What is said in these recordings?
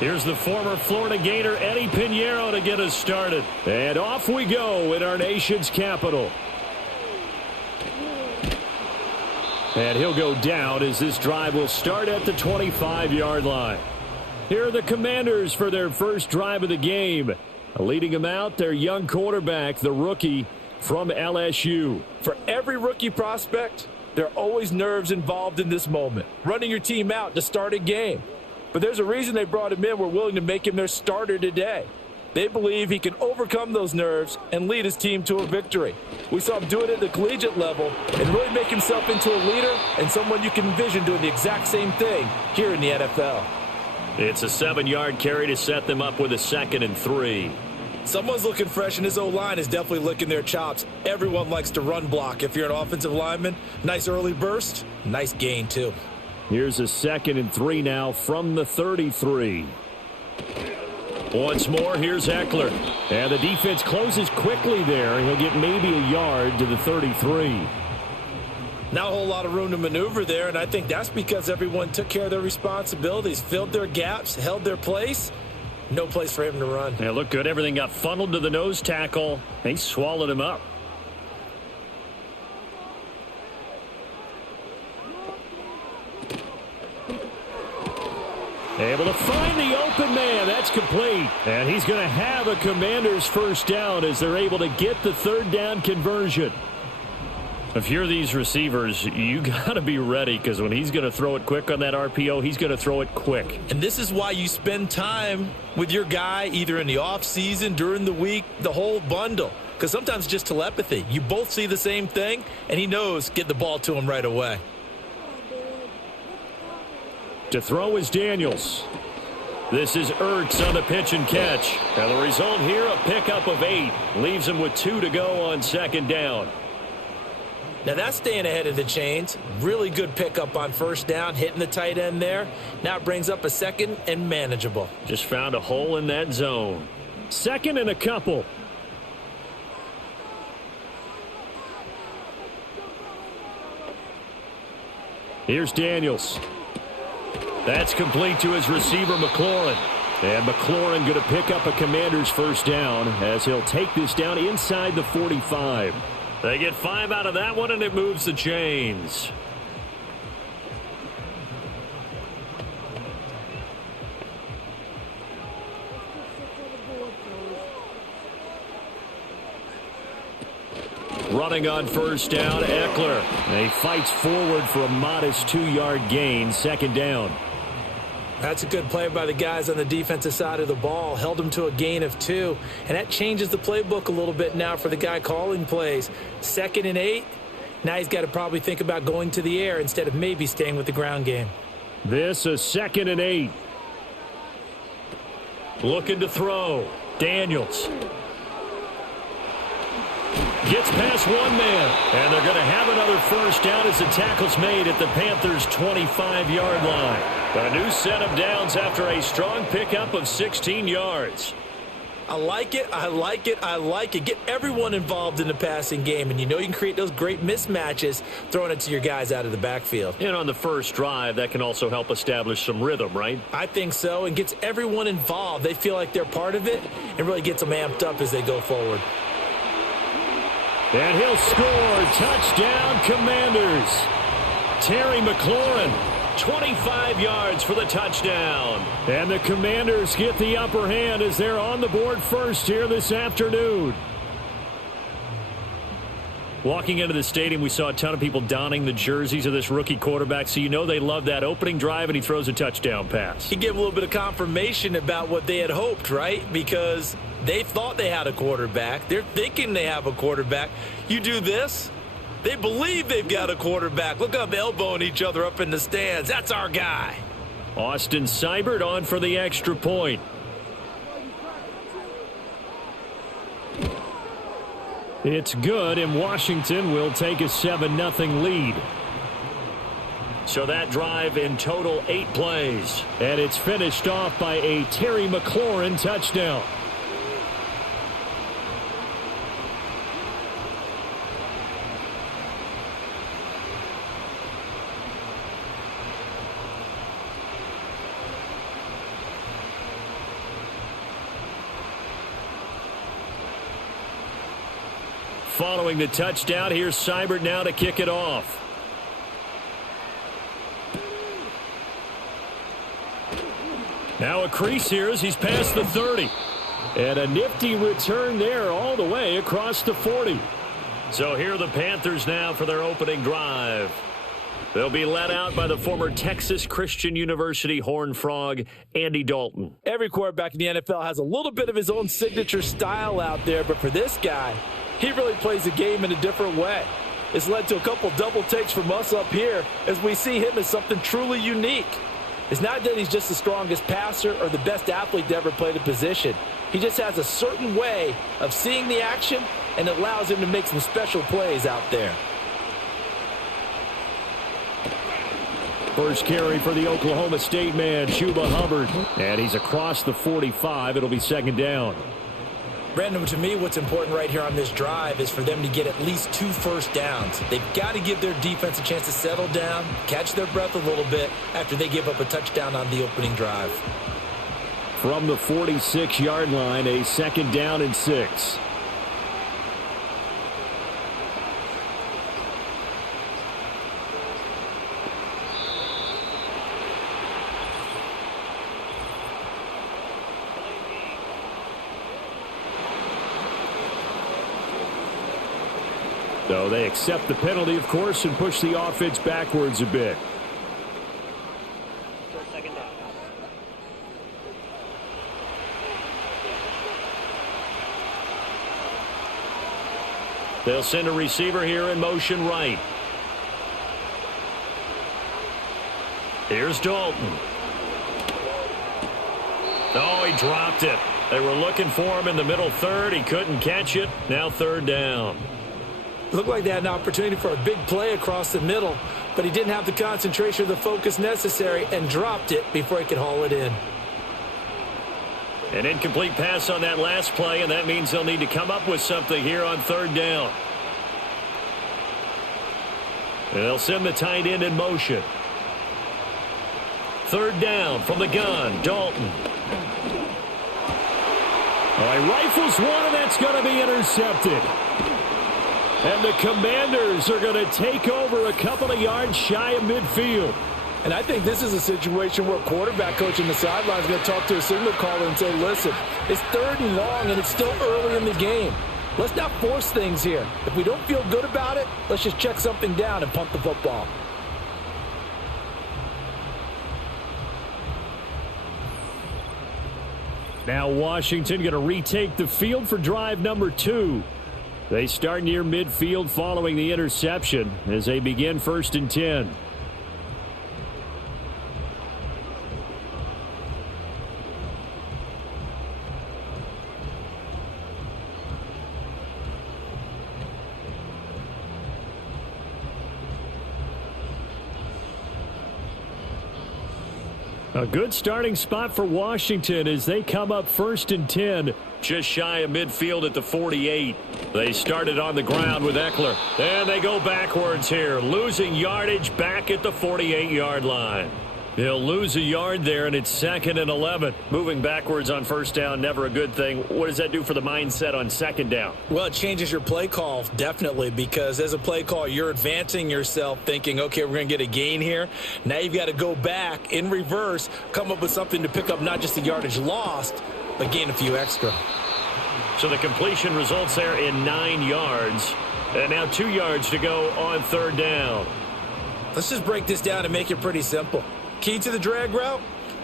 Here's the former Florida Gator Eddie Pinheiro to get us started. And off we go in our nation's capital. And he'll go down as this drive will start at the 25-yard line. Here are the Commanders for their first drive of the game. Leading them out, their young quarterback, the rookie from LSU. For every rookie prospect, there are always nerves involved in this moment. Running your team out to start a game. But there's a reason they brought him in. We're willing to make him their starter today. They believe he can overcome those nerves and lead his team to a victory. We saw him do it at the collegiate level and really make himself into a leader and someone you can envision doing the exact same thing here in the NFL. It's a 7-yard carry to set them up with a 2nd and 3. Someone's looking fresh, and his O-line is definitely licking their chops. Everyone likes to run block if you're an offensive lineman. Nice early burst, nice gain, too. Here's a 2nd and 3 now from the 33. Once more, here's Eckler. And the defense closes quickly there. He'll get maybe a yard to the 33. Not a whole lot of room to maneuver there, and I think that's because everyone took care of their responsibilities, filled their gaps, held their place. No place for him to run. Yeah, looked good. Everything got funneled to the nose tackle. They swallowed him up. Able to find the open man. That's complete. And he's going to have a Commanders first down as they're able to get the 3rd down conversion. If you're these receivers, you got to be ready because when he's going to throw it quick on that RPO, he's going to throw it quick. And this is why you spend time with your guy either in the offseason, during the week, the whole bundle. Because sometimes it's just telepathy. You both see the same thing, and he knows get the ball to him right away. To throw is Daniels. This is Ertz on the pitch and catch. And the result here, a pickup of 8. Leaves him with 2 to go on 2nd down. Now that's staying ahead of the chains. Really good pickup on 1st down, hitting the tight end there. Now it brings up a 2nd and manageable. Just found a hole in that zone. 2nd and a couple. Here's Daniels. That's complete to his receiver, McLaurin. And McLaurin going to pick up a Commander's first down as he'll take this down inside the 45. They get 5 out of that one, and it moves the chains. Running on 1st down, Eckler. And he fights forward for a modest 2-yard gain, 2nd down. That's a good play by the guys on the defensive side of the ball. Held him to a gain of 2. And that changes the playbook a little bit now for the guy calling plays. 2nd and 8. Now he's got to probably think about going to the air instead of maybe staying with the ground game. This a 2nd and 8. Looking to throw. Daniels. Gets past one man. And they're going to have another first down as the tackle's made at the Panthers' 25-yard line. A new set of downs after a strong pickup of 16 yards. I like it. I like it. I like it. Get everyone involved in the passing game, and you know you can create those great mismatches throwing it to your guys out of the backfield. And on the first drive, that can also help establish some rhythm, right? I think so, and gets everyone involved. They feel like they're part of it and really gets them amped up as they go forward. And he'll score. Touchdown, Commanders. Terry McLaurin, 25 yards for the touchdown. And the Commanders get the upper hand as they're on the board first here this afternoon. Walking into the stadium, we saw a ton of people donning the jerseys of this rookie quarterback, so you know they love that opening drive, and he throws a touchdown pass. He gave a little bit of confirmation about what they had hoped, right? Because they thought they had a quarterback. They're thinking they have a quarterback. You do this, they believe they've got a quarterback. Look up, elbowing each other up in the stands. That's our guy. Austin Seibert on for the extra point. It's good, and Washington will take a 7-0 lead. So that drive in total 8 plays. And it's finished off by a Terry McLaurin touchdown. following the touchdown. Here's Seibert now to kick it off. Now a crease here as he's past the 30. And a nifty return there all the way across the 40. So here are the Panthers now for their opening drive. They'll be led out by the former Texas Christian University Horned Frog, Andy Dalton. Every quarterback in the NFL has a little bit of his own signature style out there, but for this guy, he really plays the game in a different way. It's led to a couple double takes from us up here as we see him as something truly unique. It's not that he's just the strongest passer or the best athlete to ever play the position. He just has a certain way of seeing the action, and it allows him to make some special plays out there. First carry for the Oklahoma State man, Chuba Hubbard. And he's across the 45. It'll be second down. Brandon, to me, what's important right here on this drive is for them to get at least 2 first downs. They've got to give their defense a chance to settle down, catch their breath a little bit after they give up a touchdown on the opening drive. From the 46-yard line, a second down and 6. So they accept the penalty, of course, and push the offense backwards a bit. They'll send a receiver here in motion right. Here's Dalton. Oh, he dropped it. They were looking for him in the middle third. He couldn't catch it. Now third down. Looked like they had an opportunity for a big play across the middle, but he didn't have the concentration or the focus necessary and dropped it before he could haul it in. An incomplete pass on that last play, and that means they'll need to come up with something here on third down. And they'll send the tight end in motion. Third down from the gun, Dalton. All right, rifles one, and that's going to be intercepted. And the Commanders are going to take over a couple of yards shy of midfield. And I think this is a situation where a quarterback coach on the sideline is going to talk to a signal caller and say, listen, it's third and long, and it's still early in the game. Let's not force things here. If we don't feel good about it, let's just check something down and punt the football. Now Washington going to retake the field for drive number 2. They start near midfield following the interception as they begin 1st and 10. A good starting spot for Washington as they come up 1st and 10. Just shy of midfield at the 48. They started on the ground with Eckler. And they go backwards here, losing yardage back at the 48-yard line. He'll lose a yard there, and it's 2nd and 11. Moving backwards on first down, never a good thing. What does that do for the mindset on second down? Well, it changes your play call, definitely, because as a play call, you're advancing yourself thinking, okay, we're going to get a gain here. Now you've got to go back in reverse, come up with something to pick up not just the yardage lost, but gain a few extra. So the completion results there in 9 yards. And now 2 yards to go on third down. Let's just break this down and make it pretty simple. Key to the drag route,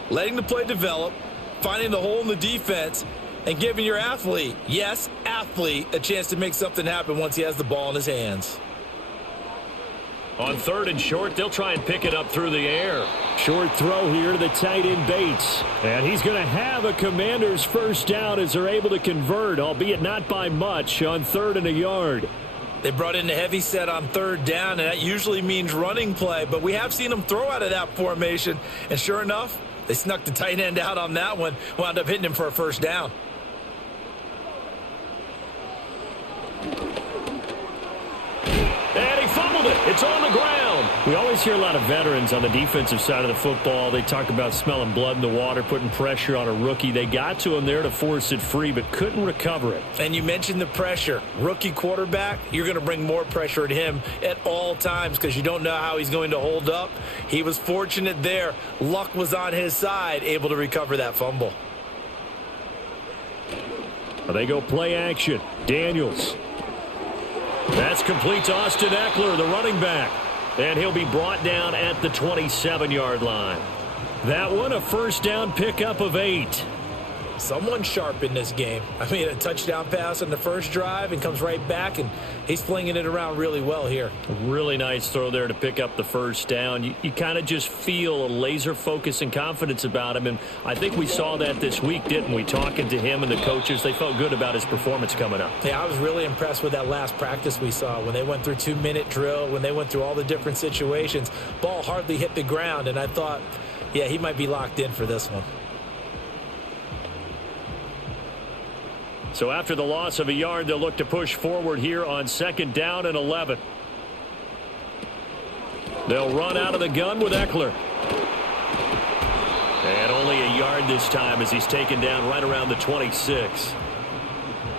letting the play develop, finding the hole in the defense, and giving your athlete, yes, athlete, a chance to make something happen once he has the ball in his hands. On third and short, they'll try and pick it up through the air. Short throw here to the tight end Bates. And he's going to have a Commanders first down as they're able to convert, albeit not by much, on 3rd and a yard. They brought in a heavy set on third down, and that usually means running play. But we have seen them throw out of that formation. And sure enough, they snuck the tight end out on that one, wound up hitting him for a first down. And he fumbled it. It's on the ground. We always hear a lot of veterans on the defensive side of the football. They talk about smelling blood in the water, putting pressure on a rookie. They got to him there to force it free, but couldn't recover it. And you mentioned the pressure. Rookie quarterback, you're going to bring more pressure at him at all times because you don't know how he's going to hold up. He was fortunate there. Luck was on his side, able to recover that fumble. They go play action. Daniels. That's complete to Austin Eckler, the running back. And he'll be brought down at the 27-yard line. That one, a first down pickup of 8. Someone sharp in this game. I mean, a touchdown pass on the first drive and comes right back, and he's flinging it around really well here. A really nice throw there to pick up the first down. You kind of just feel a laser focus and confidence about him, and I think we saw that this week, didn't we? Talking to him and the coaches, they felt good about his performance coming up. Yeah, I was really impressed with that last practice we saw when they went through 2-minute drill, when they went through all the different situations. Ball hardly hit the ground, and I thought, yeah, he might be locked in for this one. So after the loss of a yard, they'll look to push forward here on 2nd down and 11. They'll run out of the gun with Eckler. And only a yard this time as he's taken down right around the 26.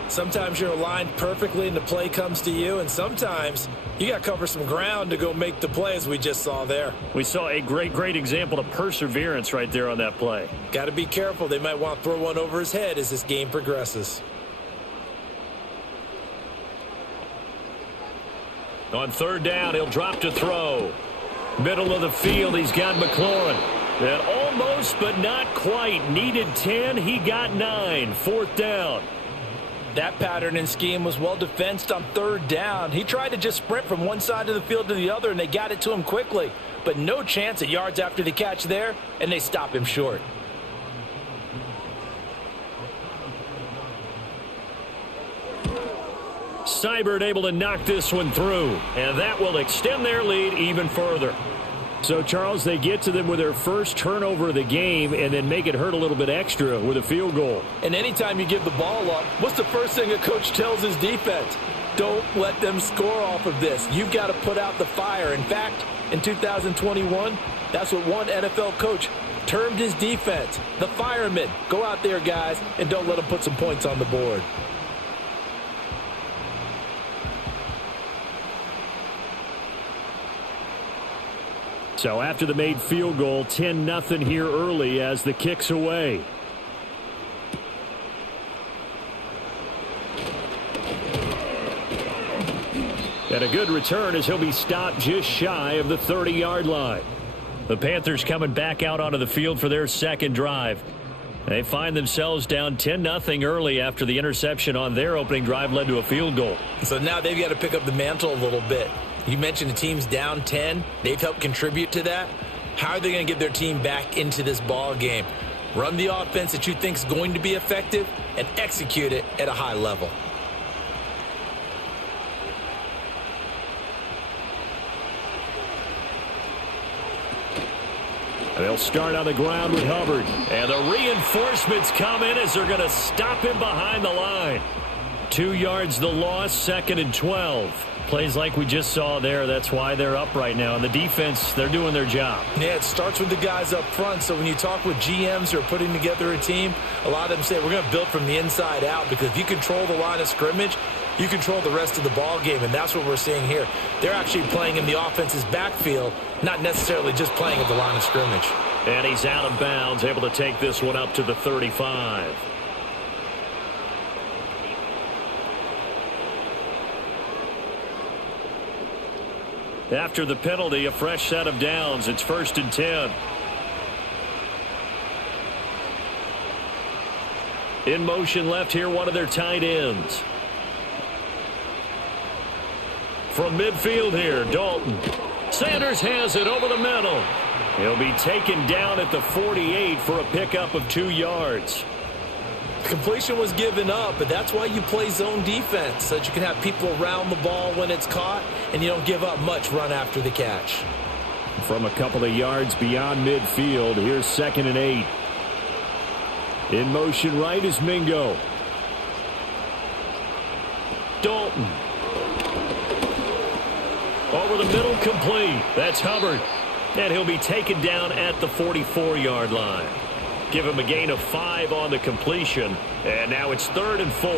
Sometimes you're aligned perfectly and the play comes to you, and sometimes you got to cover some ground to go make the play, as we just saw there. We saw a great example of perseverance right there on that play. Got to be careful. They might want to throw one over his head as this game progresses. On 3rd down, he'll drop to throw. Middle of the field, he's got McLaurin. And almost, but not quite. Needed 10, he got 9. 4th down. That pattern and scheme was well defensed on 3rd down. He tried to just sprint from one side of the field to the other, and they got it to him quickly. But no chance at yards after the catch there, and they stop him short. Seibert able to knock this one through, and that will extend their lead even further. So, Charles, they get to them with their first turnover of the game and then make it hurt a little bit extra with a field goal. And anytime you give the ball up, what's the first thing a coach tells his defense? Don't let them score off of this. You've got to put out the fire. In fact, in 2021, that's what one NFL coach termed his defense, the firemen. Go out there, guys, and don't let them put some points on the board. So after the made field goal, 10-0 here early as the kick's away. And a good return as he'll be stopped just shy of the 30-yard line. The Panthers coming back out onto the field for their second drive. They find themselves down 10-0 early after the interception on their opening drive led to a field goal. So now they've got to pick up the mantle a little bit. You mentioned the team's down 10. They've helped contribute to that. How are they going to get their team back into this ball game? Run the offense that you think is going to be effective and execute it at a high level. They'll start on the ground with Hubbard. And the reinforcements come in as they're going to stop him behind the line. 2 yards the loss, 2nd and 12. Plays like we just saw there. That's why they're up right now. And the defense, they're doing their job. Yeah, it starts with the guys up front. So when you talk with GMs who are putting together a team, a lot of them say we're going to build from the inside out, because if you control the line of scrimmage, you control the rest of the ball game, and that's what we're seeing here. They're actually playing in the offense's backfield, not necessarily just playing at the line of scrimmage. And he's out of bounds, able to take this one up to the 35. After the penalty, a fresh set of downs. It's 1st and 10. In motion left here, one of their tight ends. From midfield here, Dalton. Sanders has it over the middle. He'll be taken down at the 48 for a pickup of 2 yards. Completion was given up, but that's why you play zone defense, so that you can have people around the ball when it's caught, and you don't give up much run after the catch. From a couple of yards beyond midfield, here's 2nd and 8. In motion right is Mingo. Dalton. Over the middle, complete. That's Hubbard. And he'll be taken down at the 44-yard line. Give him a gain of 5 on the completion. And now it's 3rd and 4.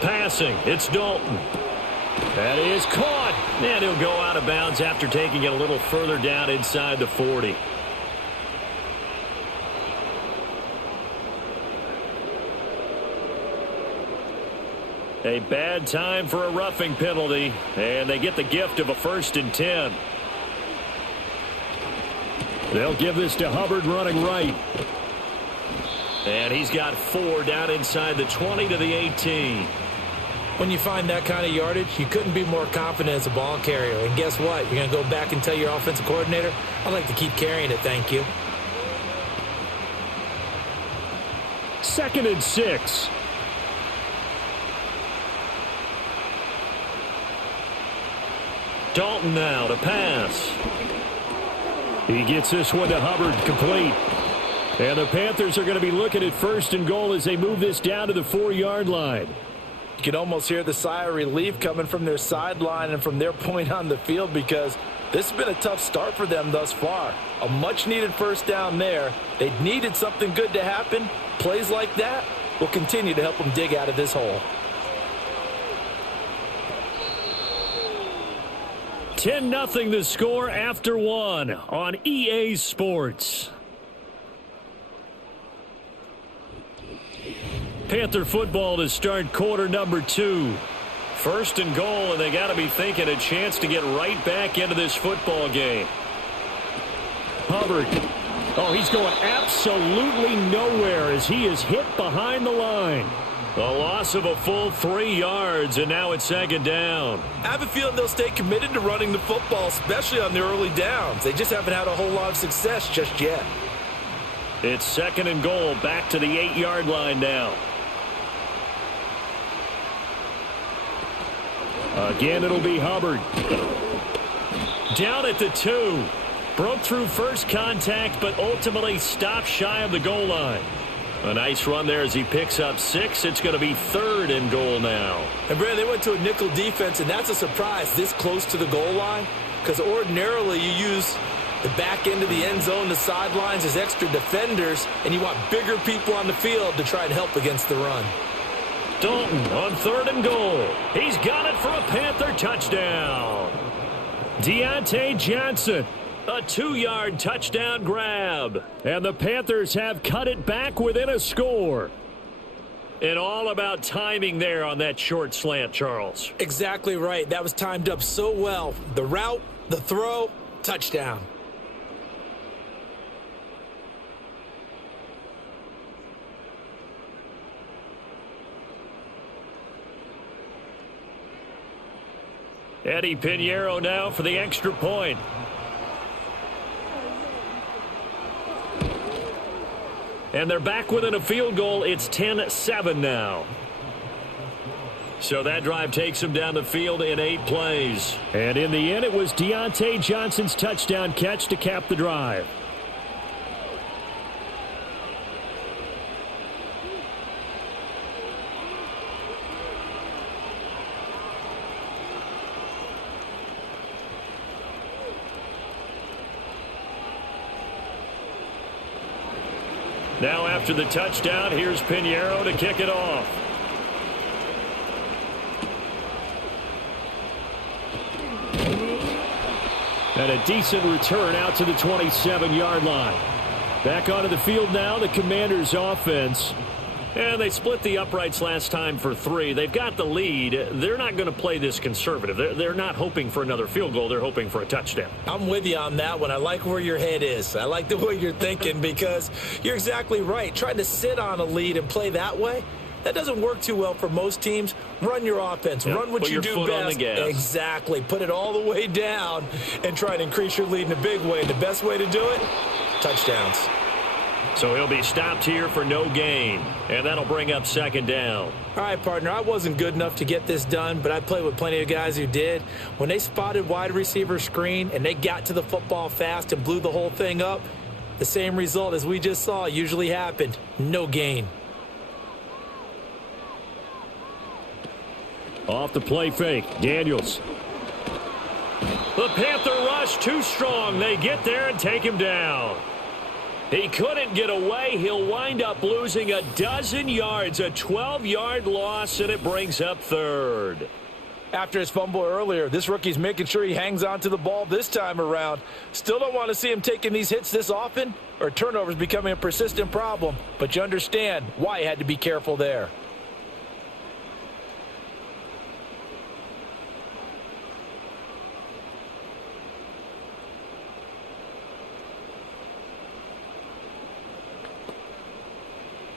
Passing, it's Dalton. That is caught. And he'll go out of bounds after taking it a little further down inside the 40. A bad time for a roughing penalty, and they get the gift of a 1st and 10. They'll give this to Hubbard running right. And he's got 4 down inside the 20 to the 18. When you find that kind of yardage, you couldn't be more confident as a ball carrier. And guess what? You're going to go back and tell your offensive coordinator, I'd like to keep carrying it, thank you. 2nd and 6. Dalton now to pass. He gets this one to Hubbard, complete. And the Panthers are going to be looking at 1st and goal as they move this down to the 4-yard line. You can almost hear the sigh of relief coming from their sideline and from their point on the field because this has been a tough start for them thus far. A much-needed 1st down there. They needed something good to happen. Plays like that will continue to help them dig out of this hole. 10-0 the score after 1 on EA Sports. Panther football to start quarter number 2. 1st and goal, and they got to be thinking a chance to get right back into this football game. Hubbard. Oh, he's going absolutely nowhere as he is hit behind the line. A loss of a full 3 yards, and now it's 2nd down. I have a feeling they'll stay committed to running the football, especially on their early downs. They just haven't had a whole lot of success just yet. It's 2nd and goal, back to the 8-yard line now. Again, it'll be Hubbard. Down at the 2. Broke through first contact, but ultimately stopped shy of the goal line. A nice run there as he picks up 6. It's going to be 3rd and goal now. And, Brad, they went to a nickel defense, and that's a surprise this close to the goal line because ordinarily you use the back end of the end zone, the sidelines as extra defenders, and you want bigger people on the field to try and help against the run. Dalton on 3rd and goal. He's got it for a Panther touchdown. Deontay Johnson. A 2-yard touchdown grab. And the Panthers have cut it back within a score. And all about timing there on that short slant, Charles. Exactly right. That was timed up so well. The route, the throw, touchdown. Eddie Pinheiro now for the extra point. And they're back within a field goal. It's 10-7 now. So that drive takes them down the field in 8 plays. And in the end, it was Deontay Johnson's touchdown catch to cap the drive. Now after the touchdown, here's Pinheiro to kick it off. And a decent return out to the 27-yard line. Back onto the field now, the Commanders' offense. And they split the uprights last time for 3. They've got the lead. They're not going to play this conservative. They're not hoping for another field goal. They're hoping for a touchdown. I'm with you on that one. I like where your head is. I like the way you're thinking because you're exactly right. Trying to sit on a lead and play that way, that doesn't work too well for most teams. Run your offense. Run what you do best. Exactly. Put it all the way down and try and increase your lead in a big way. The best way to do it, touchdowns. So he'll be stopped here for no gain. And that'll bring up second down. All right, partner, I wasn't good enough to get this done, but I played with plenty of guys who did. When they spotted wide receiver screen and they got to the football fast and blew the whole thing up, the same result as we just saw usually happened. No gain. Off the play fake, Daniels. The Panther rush too strong. They get there and take him down. He couldn't get away. He'll wind up losing a dozen yards, a 12-yard loss, and it brings up third. After his fumble earlier, this rookie's making sure he hangs on to the ball this time around. Still don't want to see him taking these hits this often, or turnovers becoming a persistent problem, but you understand why he had to be careful there.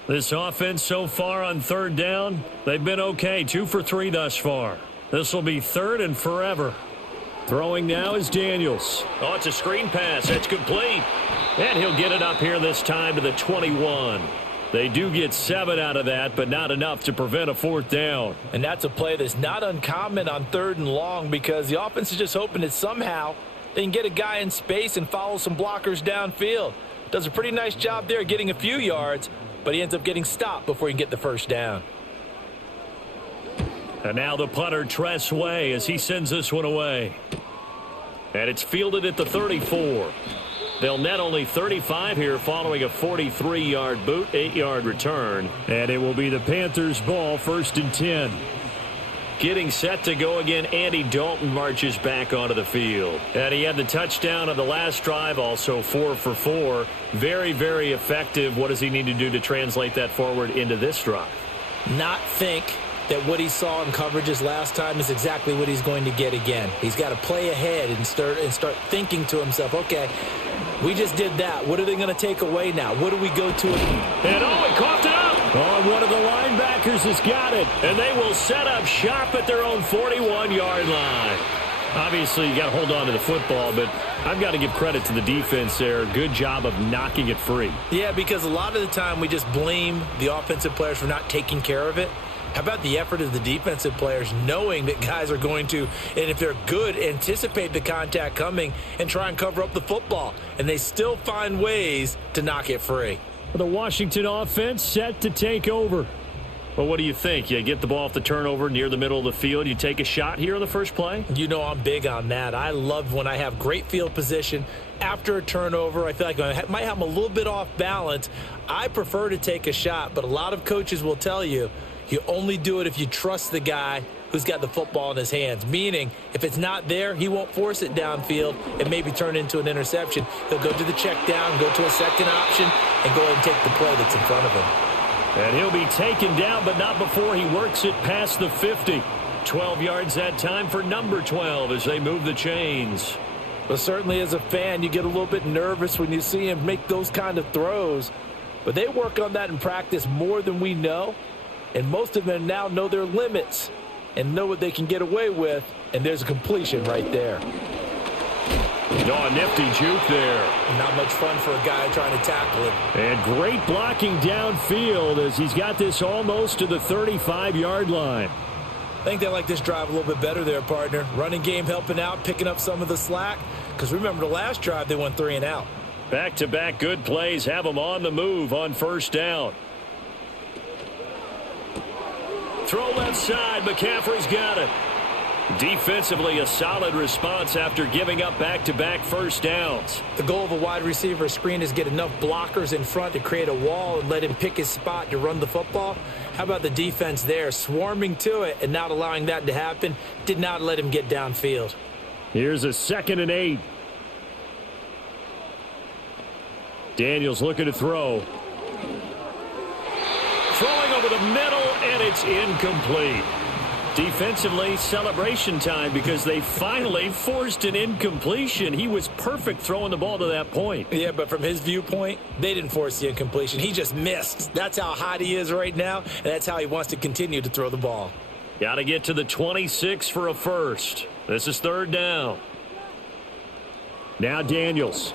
This offense so far on third down, they've been okay. 2 for 3 thus far. This will be third and forever. Throwing now is Daniels. Oh, it's a screen pass. That's complete. And he'll get it up here this time to the 21. They do get 7 out of that, but not enough to prevent a fourth down. And that's a play that's not uncommon on third and long because the offense is just hoping that somehow they can get a guy in space and follow some blockers downfield. Does a pretty nice job there getting a few yards, but he ends up getting stopped before he can get the first down. And now the punter, Tress Way, as he sends this one away. And it's fielded at the 34. They'll net only 35 here following a 43-yard boot, 8-yard return. And it will be the Panthers' ball, 1st and 10. Getting set to go again, Andy Dalton marches back onto the field. And he had the touchdown on the last drive, also 4 for 4. Very, very effective. What does he need to do to translate that forward into this drive? Not think that what he saw in coverages last time is exactly what he's going to get again. He's got to play ahead and start thinking to himself, okay, we just did that. What are they going to take away now? What do we go to? And he coughed it up. Oh, one of the linebackers has got it. And they will set up shop at their own 41-yard line. Obviously, you got to hold on to the football, but I've got to give credit to the defense there. Good job of knocking it free. Yeah, because a lot of the time we just blame the offensive players for not taking care of it. How about the effort of the defensive players knowing that guys are going to, and if they're good, anticipate the contact coming and try and cover up the football. And they still find ways to knock it free. The Washington offense set to take over. Well, what do you think? You get the ball off the turnover near the middle of the field. You take a shot here on the first play? You know I'm big on that. I love when I have great field position. After a turnover, I feel like I might have them a little bit off balance. I prefer to take a shot, but a lot of coaches will tell you, you only do it if you trust the guy who's got the football in his hands. Meaning, if it's not there, he won't force it downfield and maybe turn into an interception. He'll go to the check down, go to a second option, and go ahead and take the play that's in front of him. And he'll be taken down, but not before he works it past the 50. 12 yards that time for number 12 as they move the chains. But certainly as a fan, you get a little bit nervous when you see him make those kind of throws. But they work on that in practice more than we know. And most of them now know their limits and know what they can get away with. And there's a completion right there. Oh, nifty juke there. Not much fun for a guy trying to tackle him. And great blocking downfield as he's got this almost to the 35-yard line. I think they like this drive a little bit better there, partner. Running game helping out, picking up some of the slack. Because remember the last drive, they went 3 and out. Back-to-back good plays have them on the move on first down. Throw left side. McCaffrey's got it. Defensively, a solid response after giving up back-to-back first downs. The goal of a wide receiver screen is get enough blockers in front to create a wall and let him pick his spot to run the football. How about the defense there, swarming to it and not allowing that to happen? Did not let him get downfield. Here's a 2nd and 8. Daniels looking to throw. Throwing over the middle, and it's incomplete. Defensively, celebration time because they finally forced an incompletion. He was perfect throwing the ball to that point. Yeah, but from his viewpoint, they didn't force the incompletion. He just missed. That's how hot he is right now, and that's how he wants to continue to throw the ball. Got to get to the 26 for a first. This is 3rd down. Now Daniels.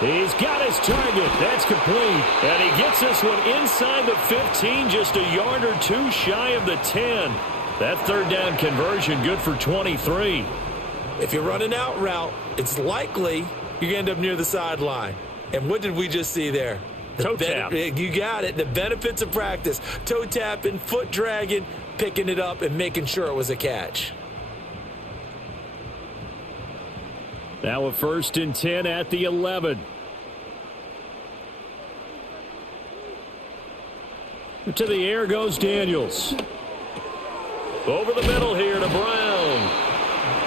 He's got his target. That's complete. And he gets this one inside the 15, just a yard or two shy of the 10. That third down conversion good for 23. If you're running out route, it's likely you're going to end up near the sideline. And what did we just see there? Toe tap. You got it. The benefits of practice. Toe tapping, foot dragging, picking it up, and making sure it was a catch. Now a 1st and 10 at the 11. To the air goes Daniels. Over the middle here to Brown.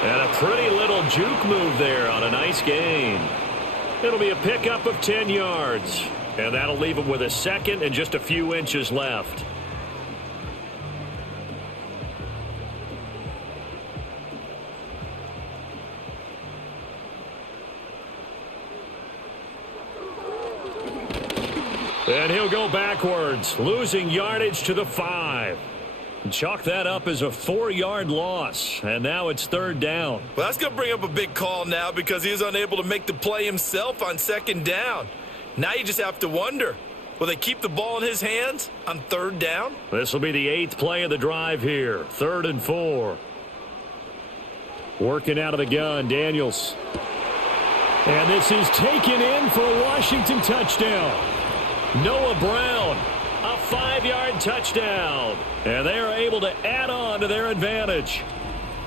And a pretty little juke move there on a nice gain. It'll be a pickup of 10 yards. And that'll leave him with a second and just a few inches left. And he'll go backwards, losing yardage to the 5. Chalk that up as a 4-yard loss, and now it's 3rd down. Well, that's going to bring up a big call now because he was unable to make the play himself on 2nd down. Now you just have to wonder, will they keep the ball in his hands on 3rd down? This will be the 8th play of the drive here, 3rd and 4. Working out of the gun, Daniels. And this is taken in for a Washington touchdown. Noah Brown, a 5-yard touchdown. And they are able to add on to their advantage.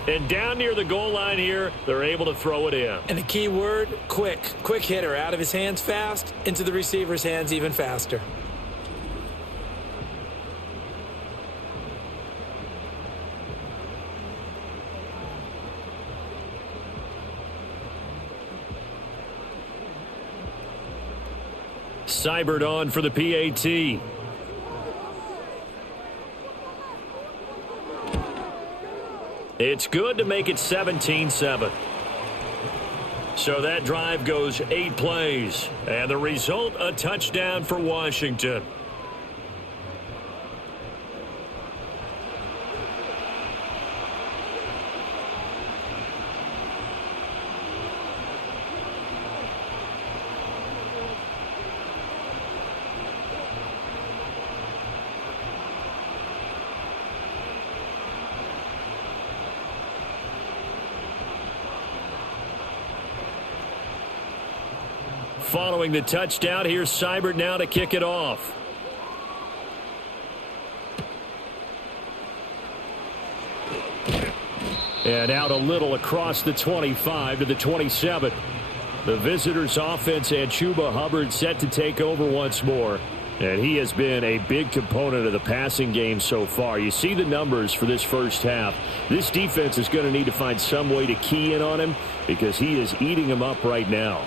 And down near the goal line here, they're able to throw it in. And the key word, quick. Quick hitter, out of his hands fast, into the receiver's hands even faster. Seibert on for the PAT. It's good to make it 17-7. So that drive goes 8 plays. And the result, a touchdown for Washington. Following the touchdown, here's Seibert now to kick it off. And out a little across the 25 to the 27. The visitors' offense and Chuba Hubbard set to take over once more. And he has been a big component of the passing game so far. You see the numbers for this first half. This defense is going to need to find some way to key in on him because he is eating them up right now.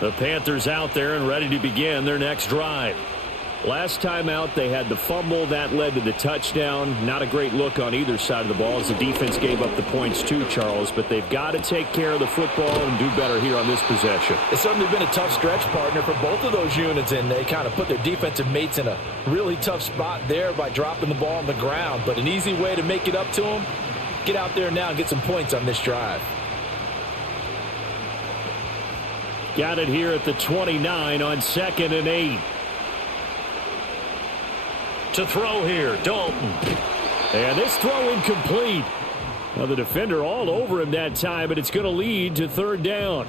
The Panthers out there and ready to begin their next drive. Last time out, they had the fumble. That led to the touchdown. Not a great look on either side of the ball as the defense gave up the points too, Charles. But they've got to take care of the football and do better here on this possession. It's certainly been a tough stretch, partner, for both of those units, and they kind of put their defensive mates in a really tough spot there by dropping the ball on the ground. But an easy way to make it up to them, get out there now and get some points on this drive. Got it here at the 29 on 2nd and 8. To throw here, Dalton. And this throw incomplete. Well, the defender all over him that time, but it's going to lead to 3rd down.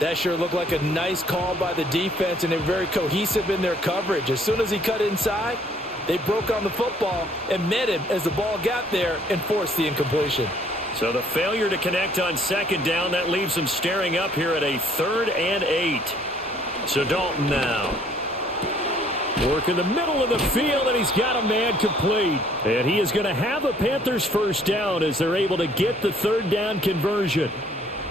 That sure looked like a nice call by the defense, and they're very cohesive in their coverage. As soon as he cut inside, they broke on the football and met him as the ball got there and forced the incompletion. So the failure to connect on 2nd down, that leaves them staring up here at a 3rd and 8. So Dalton now. Work in the middle of the field, and he's got a man complete. And he is going to have a Panthers first down as they're able to get the 3rd down conversion.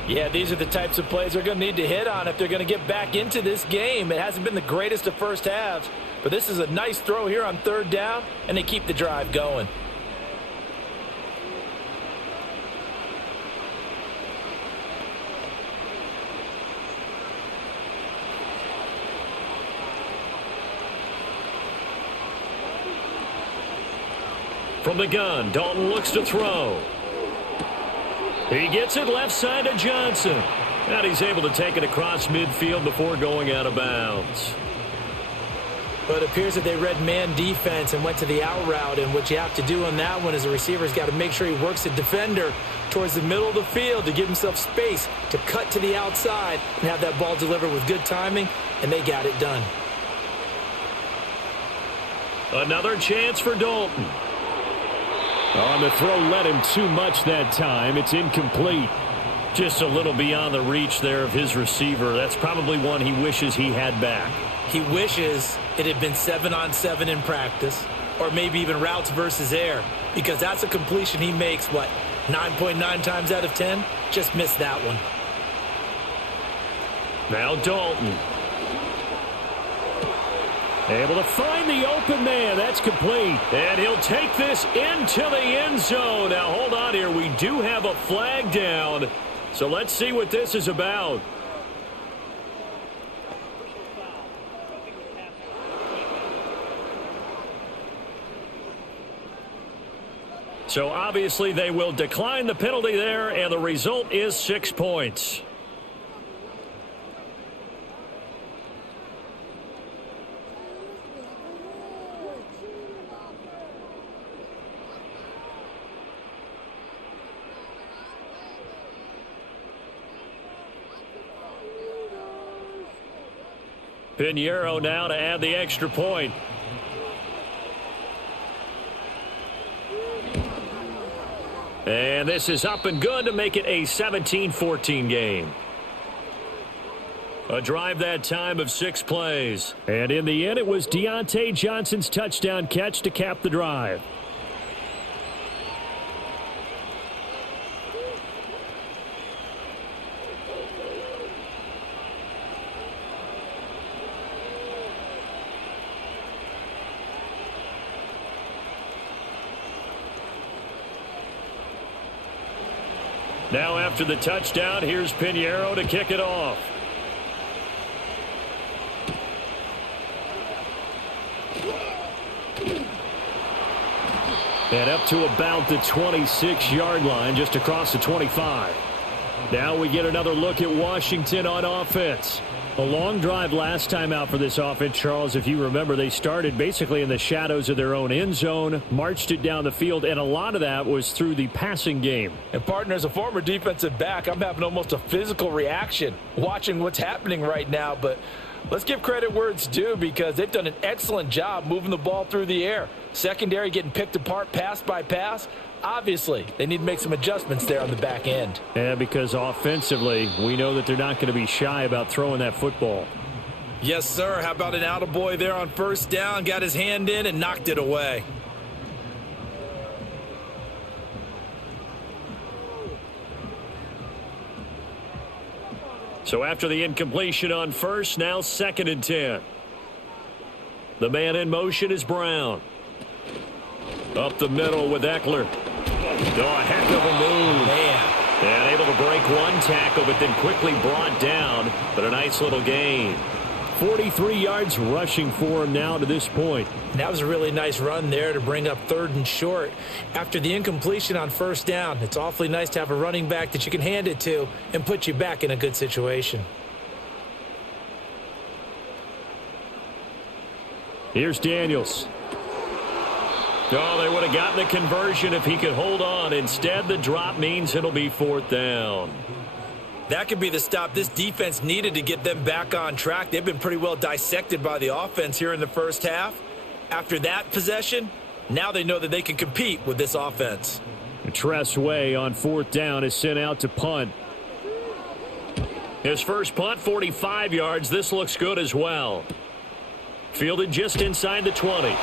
Yeah, these are the types of plays they're going to need to hit on if they're going to get back into this game. It hasn't been the greatest of first halves, but this is a nice throw here on 3rd down, and they keep the drive going. From the gun, Dalton looks to throw. He gets it left side to Johnson. And he's able to take it across midfield before going out of bounds. But it appears that they read man defense and went to the out route. And what you have to do on that one is the receiver's got to make sure he works the defender towards the middle of the field to give himself space to cut to the outside and have that ball delivered with good timing, and they got it done. Another chance for Dalton. On the throw, led him too much that time. It's incomplete. Just a little beyond the reach there of his receiver. That's probably one he wishes he had back. He wishes it had been 7-on-7 in practice, or maybe even routes versus air, because that's a completion he makes, 9.9 times out of 10? Just missed that one. Now Dalton. Able to find the open man. That's complete. And he'll take this into the end zone. Now, hold on here. We do have a flag down. So let's see what this is about. So obviously they will decline the penalty there, and the result is 6 points. Pinheiro now to add the extra point. And this is up and good to make it a 17-14 game. A drive that time of 6 plays. And in the end, it was Deontay Johnson's touchdown catch to cap the drive. Now after the touchdown, here's Pinheiro to kick it off. And up to about the 26-yard line, just across the 25. Now we get another look at Washington on offense. A long drive last time out for this offense, Charles. If you remember, they started basically in the shadows of their own end zone, marched it down the field, and a lot of that was through the passing game. And, partner, as a former defensive back, I'm having almost a physical reaction watching what's happening right now. But let's give credit where it's due, because they've done an excellent job moving the ball through the air. Secondary getting picked apart pass by pass. Obviously, they need to make some adjustments there on the back end. Yeah, because offensively, we know that they're not going to be shy about throwing that football. Yes, sir. How about an attaboy there on first down? Got his hand in and knocked it away. So after the incompletion on first, now 2nd and 10. The man in motion is Brown. Up the middle with Eckler. Oh, a heck of a move. Man. And able to break one tackle, but then quickly brought down. But a nice little gain. 43 yards rushing for him now to this point. That was a really nice run there to bring up 3rd and short. After the incompletion on first down, it's awfully nice to have a running back that you can hand it to and put you back in a good situation. Here's Daniels. Oh, they would have gotten the conversion if he could hold on. Instead, the drop means it'll be 4th down. That could be the stop this defense needed to get them back on track. They've been pretty well dissected by the offense here in the first half. After that possession, now they know that they can compete with this offense. Tress Way on 4th down is sent out to punt. His first punt, 45 yards. This looks good as well. Fielded just inside the 20.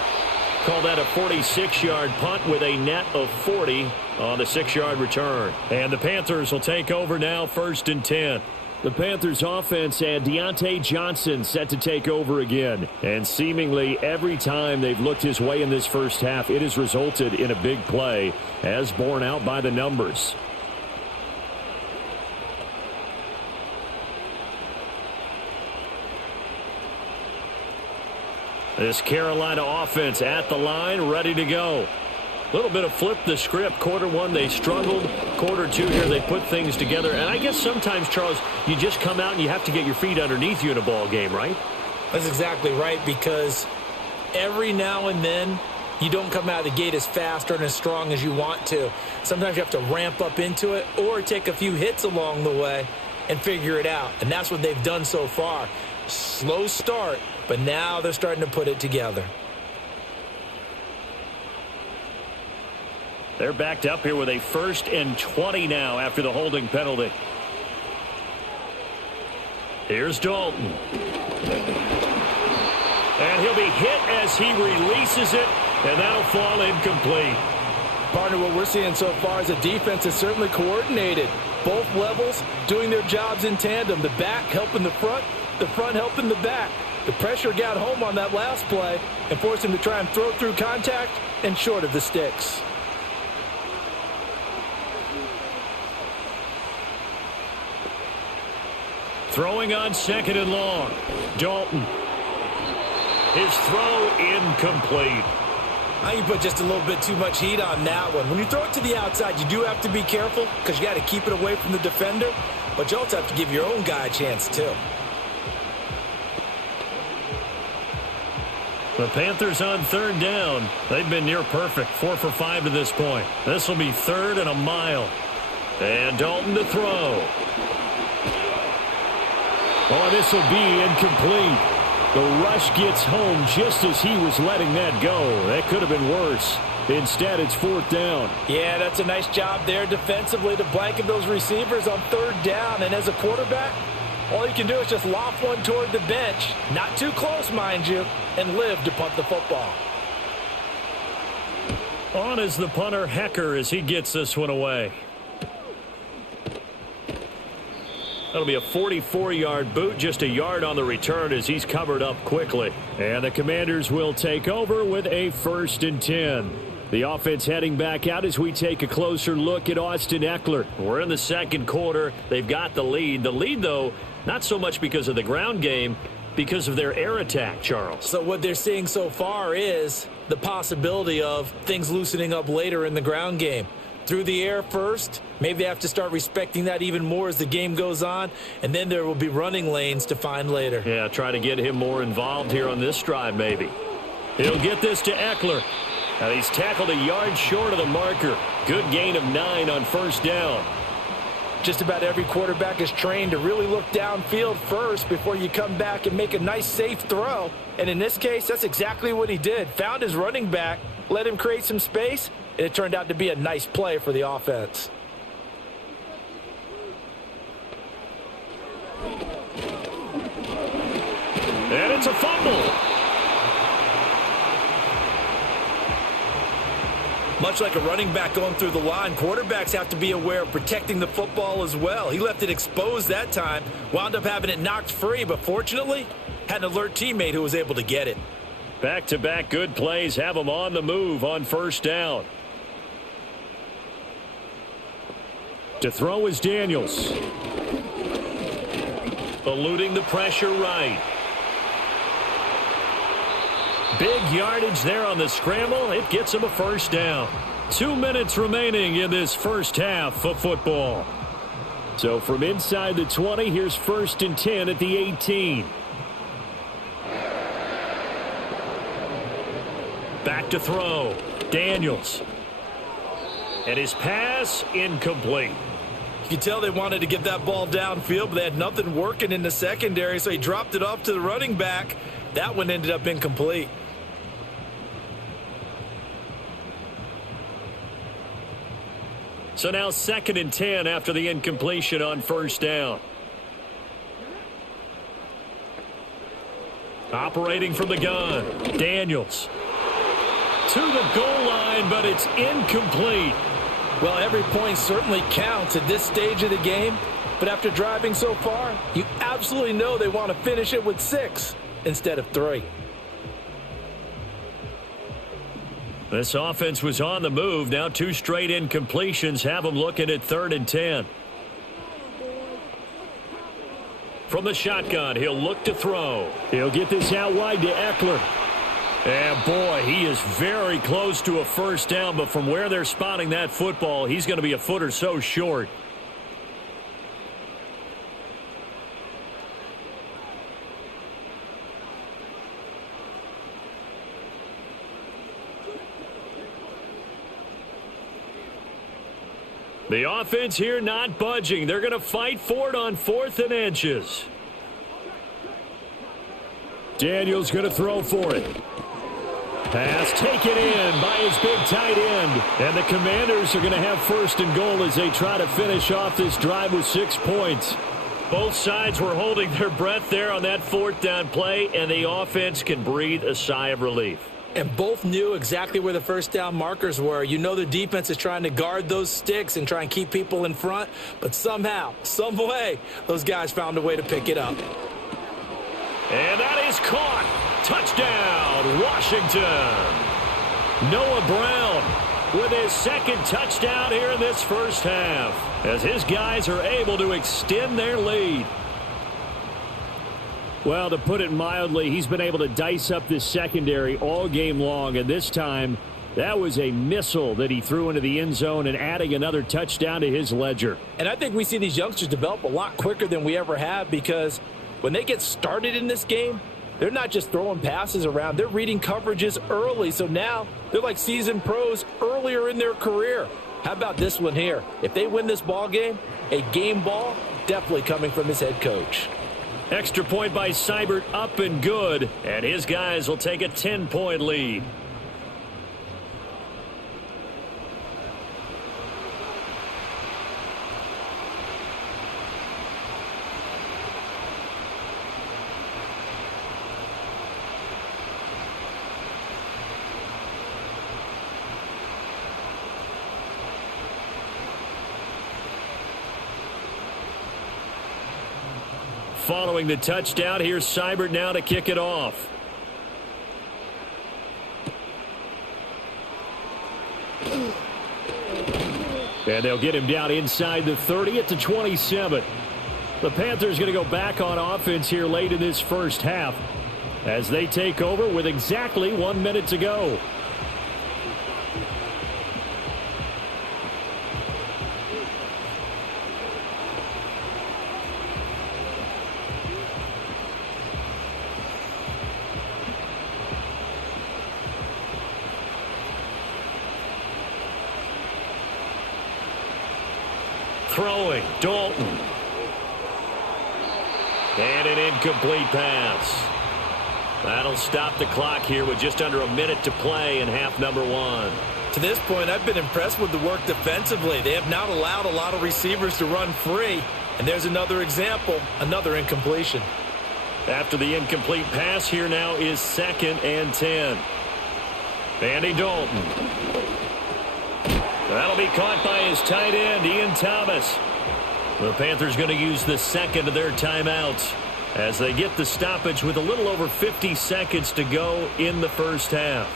Call that a 46-yard punt with a net of 40 on the 6-yard return. And the Panthers will take over now, 1st and 10. The Panthers offense and Deontay Johnson set to take over again. And seemingly every time they've looked his way in this first half, it has resulted in a big play, as borne out by the numbers. This Carolina offense at the line, ready to go. A little bit of flip the script. Quarter one, they struggled. Quarter two here, they put things together. And I guess sometimes, Charles, you just come out and you have to get your feet underneath you in a ball game, right? That's exactly right, because every now and then you don't come out of the gate as fast or as strong as you want to. Sometimes you have to ramp up into it or take a few hits along the way and figure it out. And that's what they've done so far. Slow start, but now they're starting to put it together. They're backed up here with a 1st and 20 now after the holding penalty. Here's Dalton. And he'll be hit as he releases it, and that'll fall incomplete. Partner, what we're seeing so far is the defense is certainly coordinated. Both levels doing their jobs in tandem. The back helping the front helping the back. The pressure got home on that last play and forced him to try and throw through contact and short of the sticks. Throwing on 2nd and long. Dalton. His throw incomplete. Now you put just a little bit too much heat on that one. When you throw it to the outside, you do have to be careful because you got to keep it away from the defender. But you also have to give your own guy a chance too. The Panthers on 3rd down. They've been near perfect. 4 for 5 to this point. This will be 3rd and a mile. And Dalton to throw. Oh, this will be incomplete. The rush gets home just as he was letting that go. That could have been worse. Instead, it's 4th down. Yeah, that's a nice job there defensively to blanket those receivers on 3rd down. And as a quarterback, all you can do is just loft one toward the bench. Not too close, mind you, and live to punt the football. On is the punter, Hecker, as he gets this one away. That'll be a 44-yard boot, just a yard on the return as he's covered up quickly. And the Commanders will take over with a 1st and 10. The offense heading back out as we take a closer look at Austin Eckler. We're in the 2nd quarter. They've got the lead. The lead, though, not so much because of the ground game, because of their air attack, Charles. So what they're seeing so far is the possibility of things loosening up later in the ground game. Through the air first. Maybe they have to start respecting that even more as the game goes on. And then there will be running lanes to find later. Yeah, try to get him more involved here on this drive maybe. He'll get this to Eckler. Now he's tackled a yard short of the marker. Good gain of 9 on 1st down. Just about every quarterback is trained to really look downfield first before you come back and make a nice safe throw. And in this case, that's exactly what he did. Found his running back, let him create some space, and it turned out to be a nice play for the offense. And it's a fumble. Much like a running back going through the line, quarterbacks have to be aware of protecting the football as well. He left it exposed that time, wound up having it knocked free, but fortunately, had an alert teammate who was able to get it. Back-to-back good plays have him on the move on 1st down. To throw is Daniels. Eluding the pressure right. Big yardage there on the scramble. It gets him a 1st down. 2 minutes remaining in this 1st half of football. So from inside the 20, here's 1st and 10 at the 18. Back to throw. Daniels. And his pass incomplete. You can tell they wanted to get that ball downfield, but they had nothing working in the secondary, so he dropped it off to the running back. That one ended up incomplete. So now 2nd and 10 after the incompletion on 1st down. Operating from the gun. Daniels. To the goal line, but it's incomplete. Well, every point certainly counts at this stage of the game. But after driving so far, you absolutely know they want to finish it with 6 instead of 3. This offense was on the move. Now 2 straight incompletions have them looking at 3rd and 10. From the shotgun, he'll look to throw. He'll get this out wide to Eckler. And boy, he is very close to a first down, but from where they're spotting that football, he's going to be a foot or so short. The offense here not budging. They're going to fight for it on 4th and inches. Daniels going to throw for it. Pass taken in by his big tight end. And the Commanders are going to have 1st and goal as they try to finish off this drive with 6 points. Both sides were holding their breath there on that 4th down play, and the offense can breathe a sigh of relief. And both knew exactly where the first down markers were. You know the defense is trying to guard those sticks and try and keep people in front, but somehow, some way, those guys found a way to pick it up. And that is caught. Touchdown, Washington. Noah Brown with his 2nd touchdown here in this first half, as his guys are able to extend their lead. Well, to put it mildly, he's been able to dice up this secondary all game long, and this time that was a missile that he threw into the end zone and adding another touchdown to his ledger. And I think we see these youngsters develop a lot quicker than we ever have, because when they get started in this game, they're not just throwing passes around. They're reading coverages early, so now they're like seasoned pros earlier in their career. How about this one here? If they win this ball game, a game ball definitely coming from his head coach. Extra point by Seibert, up and good, and his guys will take a 10-point lead. Following the touchdown, here's Seibert now to kick it off. And they'll get him down inside the 30 at the 27. The Panthers going to go back on offense here late in this first half as they take over with exactly 1 minute to go. Throwing, Dalton. And an incomplete pass. That'll stop the clock here with just under a minute to play in half number 1. To this point, I've been impressed with the work defensively. They have not allowed a lot of receivers to run free. And there's another example, another incompletion. After the incomplete pass, here now is 2nd and 10. Andy Dalton. That'll be caught by his tight end, Ian Thomas. The Panthers going to use the 2nd of their timeouts as they get the stoppage with a little over 50 seconds to go in the first half.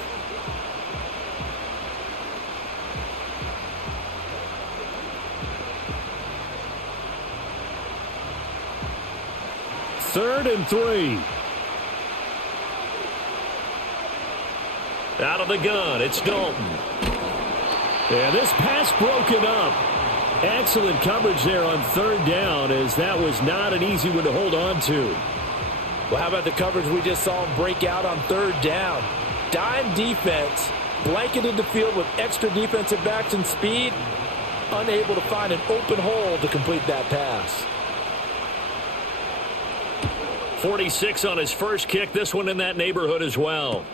Third and 3. Out of the gun, it's Dalton. And this pass broken up. Excellent coverage there on 3rd down, as that was not an easy one to hold on to. Well, how about the coverage we just saw him break out on 3rd down? Dime defense, blanketed the field with extra defensive backs and speed, unable to find an open hole to complete that pass. 46 on his first kick, this one in that neighborhood as well.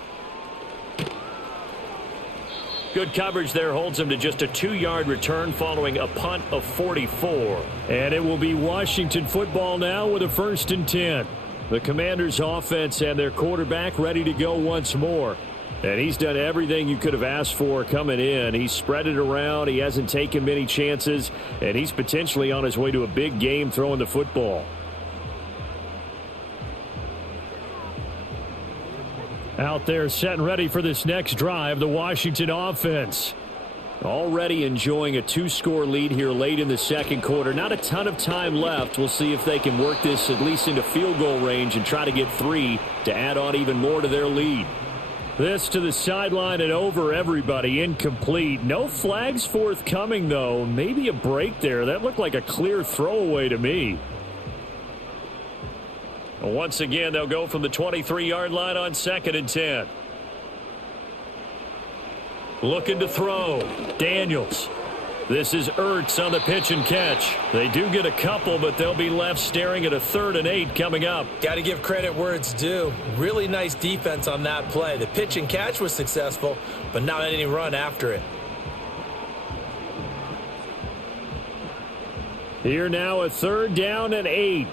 Good coverage there holds him to just a 2-yard return following a punt of 44. And it will be Washington football now with a 1st and 10. The Commanders' offense and their quarterback ready to go once more. And he's done everything you could have asked for coming in. He's spread it around. He hasn't taken many chances. And he's potentially on his way to a big game throwing the football. Out there set and ready for this next drive, the Washington offense. Already enjoying a 2-score lead here late in the second quarter. Not a ton of time left. We'll see if they can work this at least into field goal range and try to get 3 to add on even more to their lead. This to the sideline and over everybody. Incomplete. No flags forthcoming, though. Maybe a break there. That looked like a clear throwaway to me. Once again, they'll go from the 23-yard line on 2nd and 10. Looking to throw. Daniels. This is Ertz on the pitch and catch. They do get a couple, but they'll be left staring at a 3rd and 8 coming up. Got to give credit where it's due. Really nice defense on that play. The pitch and catch was successful, but not any run after it. Here now a 3rd down and 8.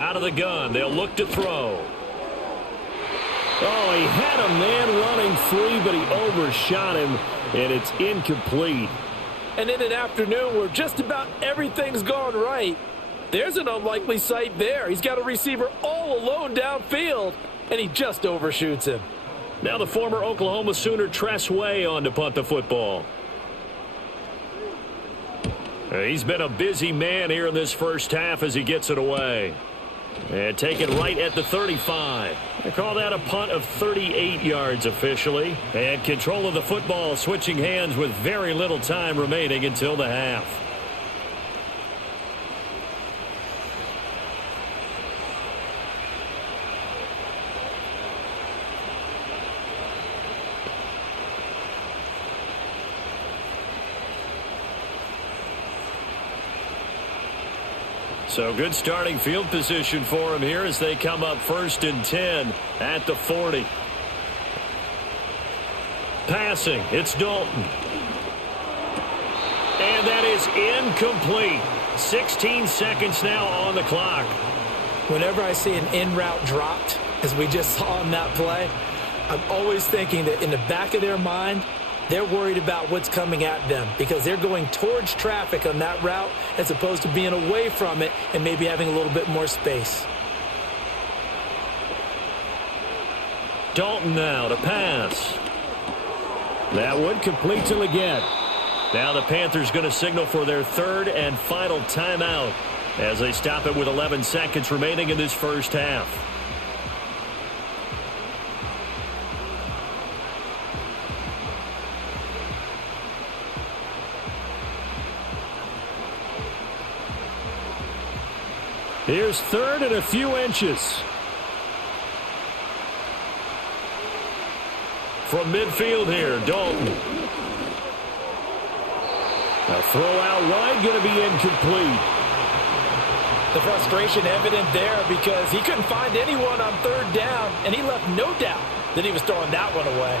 Out of the gun, they'll look to throw. Oh, he had a man running free, but he overshot him, and it's incomplete. And in an afternoon where just about everything's gone right, there's an unlikely sight there. He's got a receiver all alone downfield, and he just overshoots him. Now the former Oklahoma Sooner Tress Way on to punt the football. He's been a busy man here in this first half as he gets it away. And taken right at the 35. They call that a punt of 38 yards officially. And control of the football switching hands with very little time remaining until the half. So good starting field position for him here as they come up 1st and 10 at the 40. Passing, it's Dalton. And that is incomplete. 16 seconds now on the clock. Whenever I see an in-route dropped, as we just saw in that play, I'm always thinking that in the back of their mind, they're worried about what's coming at them because they're going towards traffic on that route as opposed to being away from it and maybe having a little bit more space. Dalton now to pass. That one complete to Leggett. Now the Panthers going to signal for their 3rd and final timeout as they stop it with 11 seconds remaining in this first half. Here's 3rd and a few inches. From midfield here, Dalton. A throw out wide, going to be incomplete. The frustration evident there because he couldn't find anyone on 3rd down, and he left no doubt that he was throwing that one away.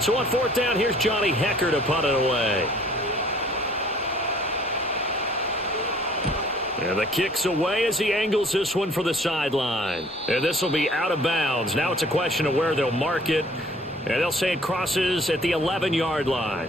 So on 4th down, here's Johnny Hecker to punt it away. And the kick's away as he angles this one for the sideline. And this will be out of bounds. Now it's a question of where they'll mark it. And they'll say it crosses at the 11-yard line.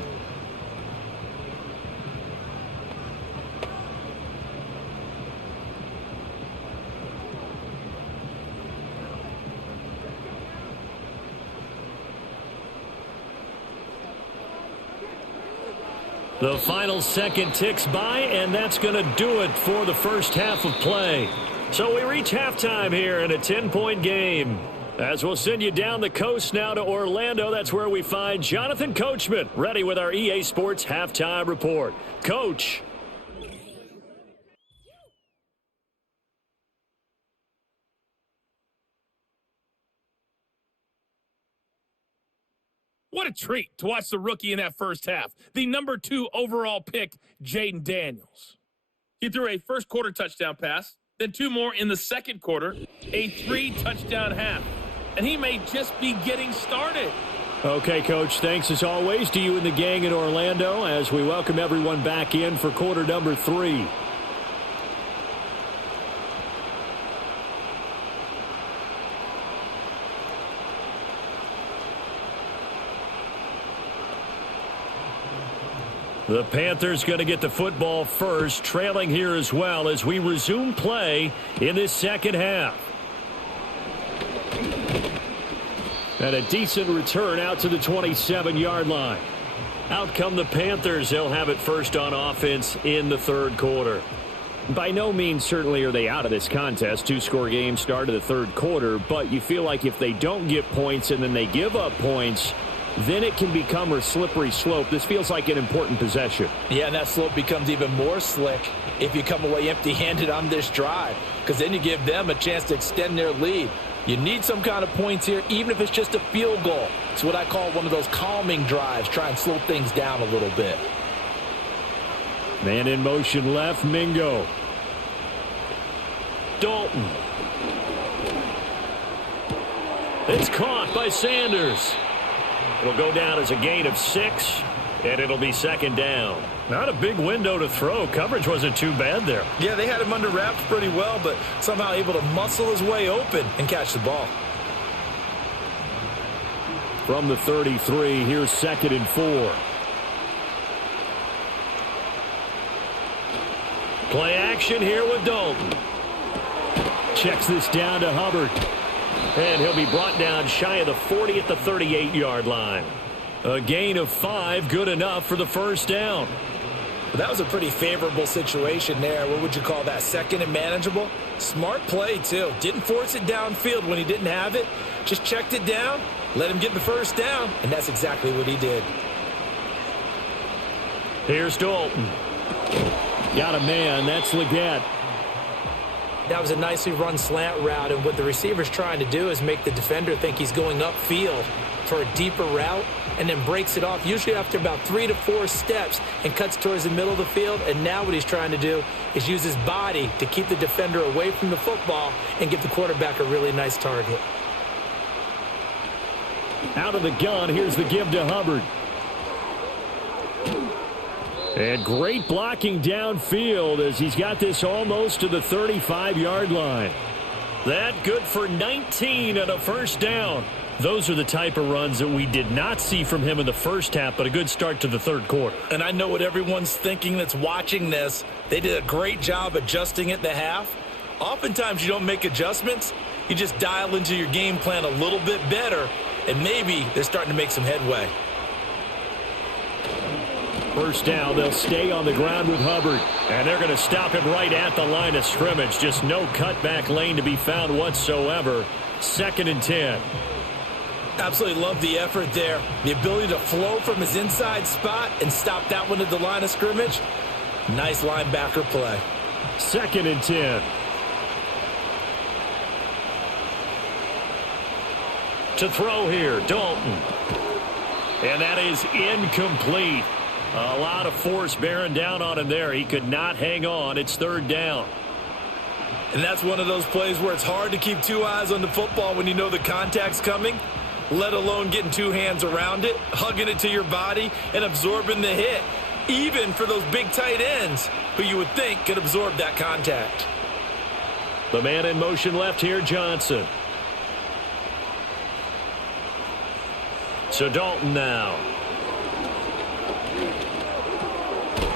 The final second ticks by, and that's going to do it for the first half of play. So we reach halftime here in a 10-point game. As we'll send you down the coast now to Orlando, that's where we find Jonathan Coachman ready with our EA Sports Halftime Report. Coach. What a treat to watch the rookie in that first half. The number 2 overall pick, Jaden Daniels. He threw a first quarter touchdown pass, then 2 more in the second quarter, a 3-touchdown half. And he may just be getting started. Okay, Coach, thanks as always to you and the gang in Orlando as we welcome everyone back in for quarter number 3. The Panthers going to get the football first, trailing here as well as we resume play in this second half. And a decent return out to the 27-yard line. Out come the Panthers. They'll have it first on offense in the third quarter. By no means certainly are they out of this contest. Two-score game start of the third quarter, but you feel like if they don't get points and then they give up points, then it can become a slippery slope. This feels like an important possession. Yeah, and that slope becomes even more slick if you come away empty-handed on this drive, because then you give them a chance to extend their lead. You need some kind of points here, even if it's just a field goal. It's what I call one of those calming drives. Try and slow things down a little bit. Man in motion left, Mingo. Dalton. It's caught by Sanders. It'll go down as a gain of 6, and it'll be second down. Not a big window to throw. Coverage wasn't too bad there. Yeah, they had him under wraps pretty well, but somehow able to muscle his way open and catch the ball. From the 33, here's 2nd and 4. Play action here with Dalton. Checks this down to Hubbard. And he'll be brought down shy of the 40 at the 38-yard line. A gain of 5, good enough for the first down. Well, that was a pretty favorable situation there. What would you call that? Second and manageable? Smart play, too. Didn't force it downfield when he didn't have it. Just checked it down, let him get the first down, and that's exactly what he did. Here's Dalton. Got a man. That's Leggett. That was a nicely run slant route, and what the receiver's trying to do is make the defender think he's going upfield for a deeper route and then breaks it off, usually after about 3 to 4 steps, and cuts towards the middle of the field. And now what he's trying to do is use his body to keep the defender away from the football and give the quarterback a really nice target. Out of the gun, here's the give to Hubbard. And great blocking downfield as he's got this almost to the 35-yard line. That good for 19 and a first down. Those are the type of runs that we did not see from him in the first half, but a good start to the third quarter. And I know what everyone's thinking that's watching this. They did a great job adjusting at the half. Oftentimes you don't make adjustments. You just dial into your game plan a little bit better, and maybe they're starting to make some headway. First down, they'll stay on the ground with Hubbard. And they're going to stop him right at the line of scrimmage. Just no cutback lane to be found whatsoever. 2nd and 10. Absolutely love the effort there. The ability to flow from his inside spot and stop that one at the line of scrimmage. Nice linebacker play. 2nd and 10. To throw here, Dalton. And that is incomplete. A lot of force bearing down on him there. He could not hang on. It's 3rd down. And that's one of those plays where it's hard to keep 2 eyes on the football when you know the contact's coming, let alone getting 2 hands around it, hugging it to your body, and absorbing the hit, even for those big tight ends who you would think could absorb that contact. The man in motion left here, Johnson. So Dalton now.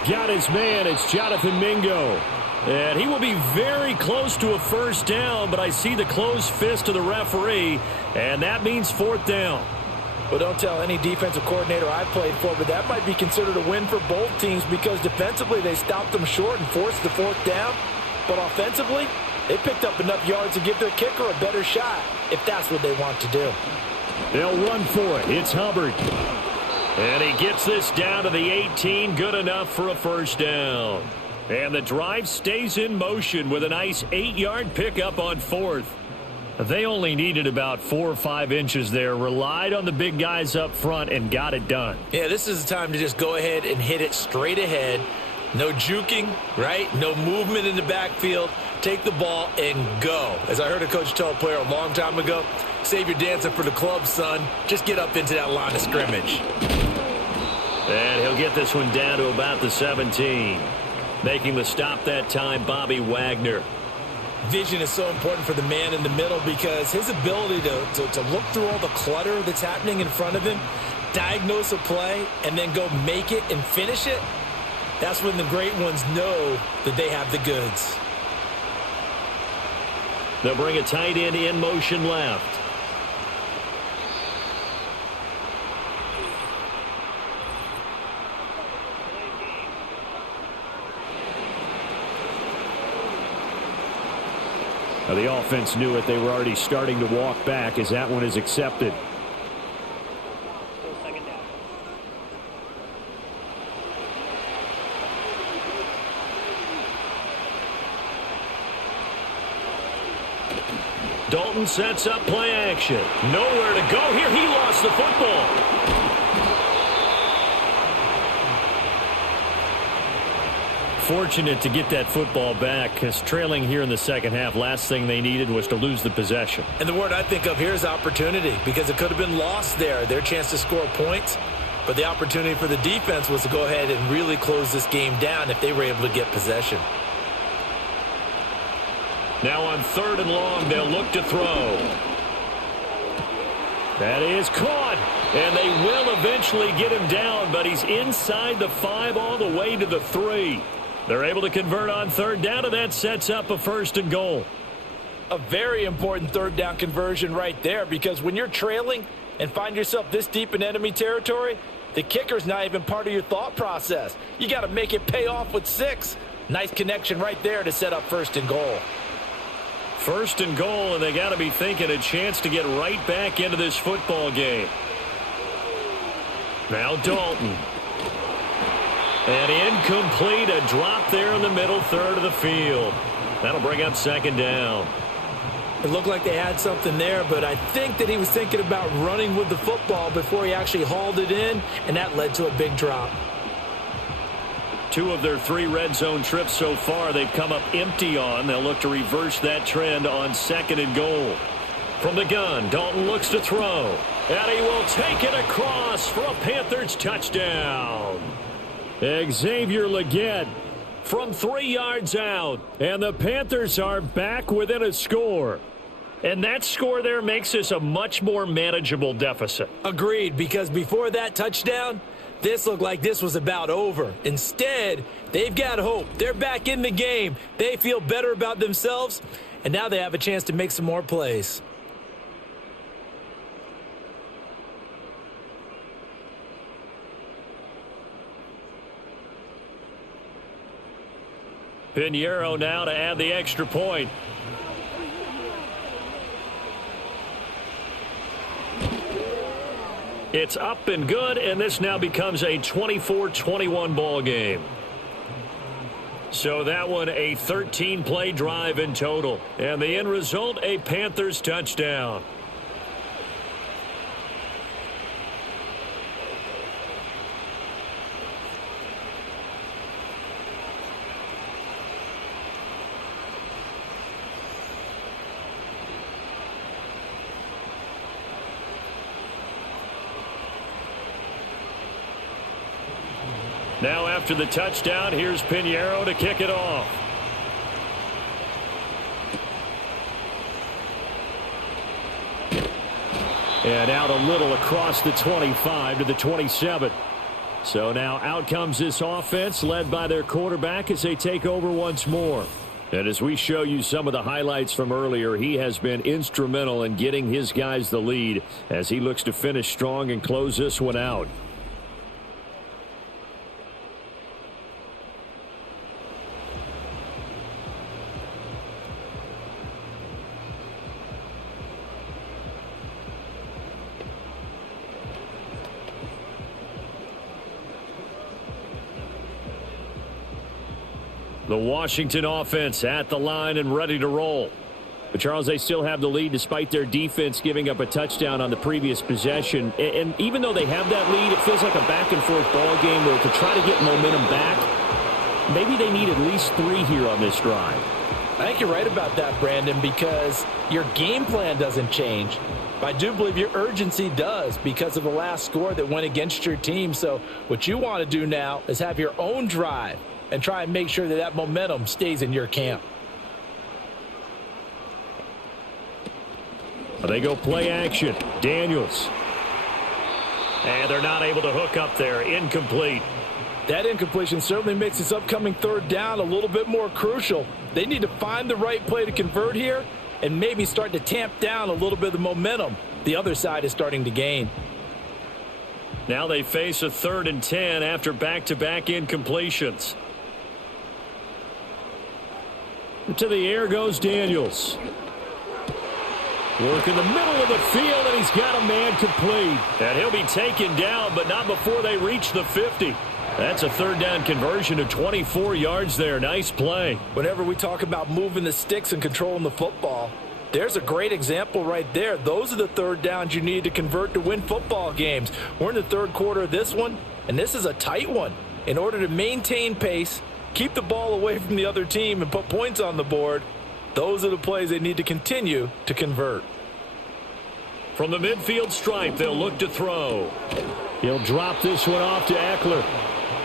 Got his man. It's Jonathan Mingo. And he will be very close to a first down, but I see the closed fist of the referee, and that means 4th down. Well, don't tell any defensive coordinator I played for, but that might be considered a win for both teams because defensively they stopped them short and forced the 4th down. But offensively, they picked up enough yards to give their kicker a better shot if that's what they want to do. They'll run for it. It's Hubbard. And he gets this down to the 18. Good enough for a first down. And the drive stays in motion with a nice 8-yard pickup on 4th. They only needed about 4 or 5 inches there. Relied on the big guys up front and got it done. Yeah, this is the time to just go ahead and hit it straight ahead. No juking, right? No movement in the backfield. Take the ball and go. As I heard a coach tell a player a long time ago, save your dancing for the club, son. Just get up into that line of scrimmage. And he'll get this one down to about the 17. Making the stop that time, Bobby Wagner. Vision is so important for the man in the middle because his ability to look through all the clutter that's happening in front of him, diagnose a play, and then go make it and finish it, that's when the great ones know that they have the goods. They'll bring a tight end in motion left. Now, the offense knew it. They were already starting to walk back as that one is accepted. Dalton sets up play action. Nowhere to go here. He lost the football. Fortunate to get that football back, because trailing here in the second half, last thing they needed was to lose the possession. And the word I think of here is opportunity, because it could have been lost there, their chance to score points. But the opportunity for the defense was to go ahead and really close this game down if they were able to get possession. Now on 3rd and long, they'll look to throw. That is caught, and they will eventually get him down, but he's inside the 5 all the way to the 3. They're able to convert on 3rd down, and that sets up a 1st and goal. A very important 3rd down conversion right there, because when you're trailing and find yourself this deep in enemy territory, the kicker's not even part of your thought process. You got to make it pay off with 6. Nice connection right there to set up 1st and goal. 1st and goal, and they got to be thinking a chance to get right back into this football game. Now Dalton. And incomplete, a drop there in the middle 3rd of the field. That'll bring up 2nd down. It looked like they had something there, but I think that he was thinking about running with the football before he actually hauled it in, and that led to a big drop. 2 of their 3 red zone trips so far they've come up empty on. They'll look to reverse that trend on 2nd and goal. From the gun, Dalton looks to throw. And he will take it across for a Panthers touchdown. Xavier Legette from 3 yards out. And the Panthers are back within a score. And that score there makes this a much more manageable deficit. Agreed, because before that touchdown, this looked like this was about over. Instead, they've got hope. They're back in the game. They feel better about themselves, and now they have a chance to make some more plays. Pinheiro now to add the extra point. It's up and good, and this now becomes a 24-21 ball game. So that one a 13-play drive in total. And the end result, a Panthers touchdown. Now after the touchdown, here's Pinheiro to kick it off. And out a little across the 25 to the 27. So now out comes this offense led by their quarterback as they take over once more. And as we show you some of the highlights from earlier, he has been instrumental in getting his guys the lead as he looks to finish strong and close this one out. The Washington offense at the line and ready to roll. But, Charles, they still have the lead despite their defense giving up a touchdown on the previous possession. And even though they have that lead, it feels like a back-and-forth ball game where to try to get momentum back, maybe they need at least 3 here on this drive. I think you're right about that, Brandon, because your game plan doesn't change. I do believe your urgency does because of the last score that went against your team. So what you want to do now is have your own drive and try and make sure that that momentum stays in your camp. They go play action. Daniels. And they're not able to hook up there. Incomplete. That incompletion certainly makes this upcoming 3rd down a little bit more crucial. They need to find the right play to convert here and maybe start to tamp down a little bit of the momentum the other side is starting to gain. Now they face a 3rd and 10 after back-to-back incompletions. To the air goes Daniels. Work in the middle of the field, and he's got a man complete. And he'll be taken down, but not before they reach the 50. That's a third down conversion of 24 yards there. Nice play. Whenever we talk about moving the sticks and controlling the football, there's a great example right there. Those are the third downs you need to convert to win football games. We're in the third quarter of this one, and this is a tight one. In order to maintain pace, keep the ball away from the other team, and put points on the board, those are the plays they need to continue to convert. From the midfield stripe, they'll look to throw. He'll drop this one off to Eckler.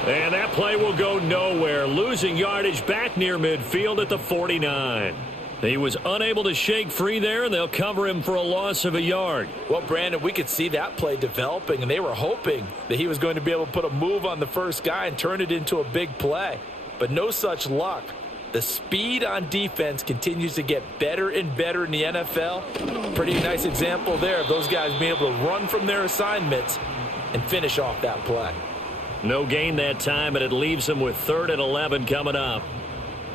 And that play will go nowhere, losing yardage back near midfield at the 49. He was unable to shake free there, and they'll cover him for a loss of a yard. Well, Brandon, we could see that play developing, and they were hoping that he was going to be able to put a move on the first guy and turn it into a big play. But no such luck. The speed on defense continues to get better and better in the NFL. Pretty nice example there of those guys being able to run from their assignments and finish off that play. No gain that time, and it leaves them with 3rd and 11 coming up.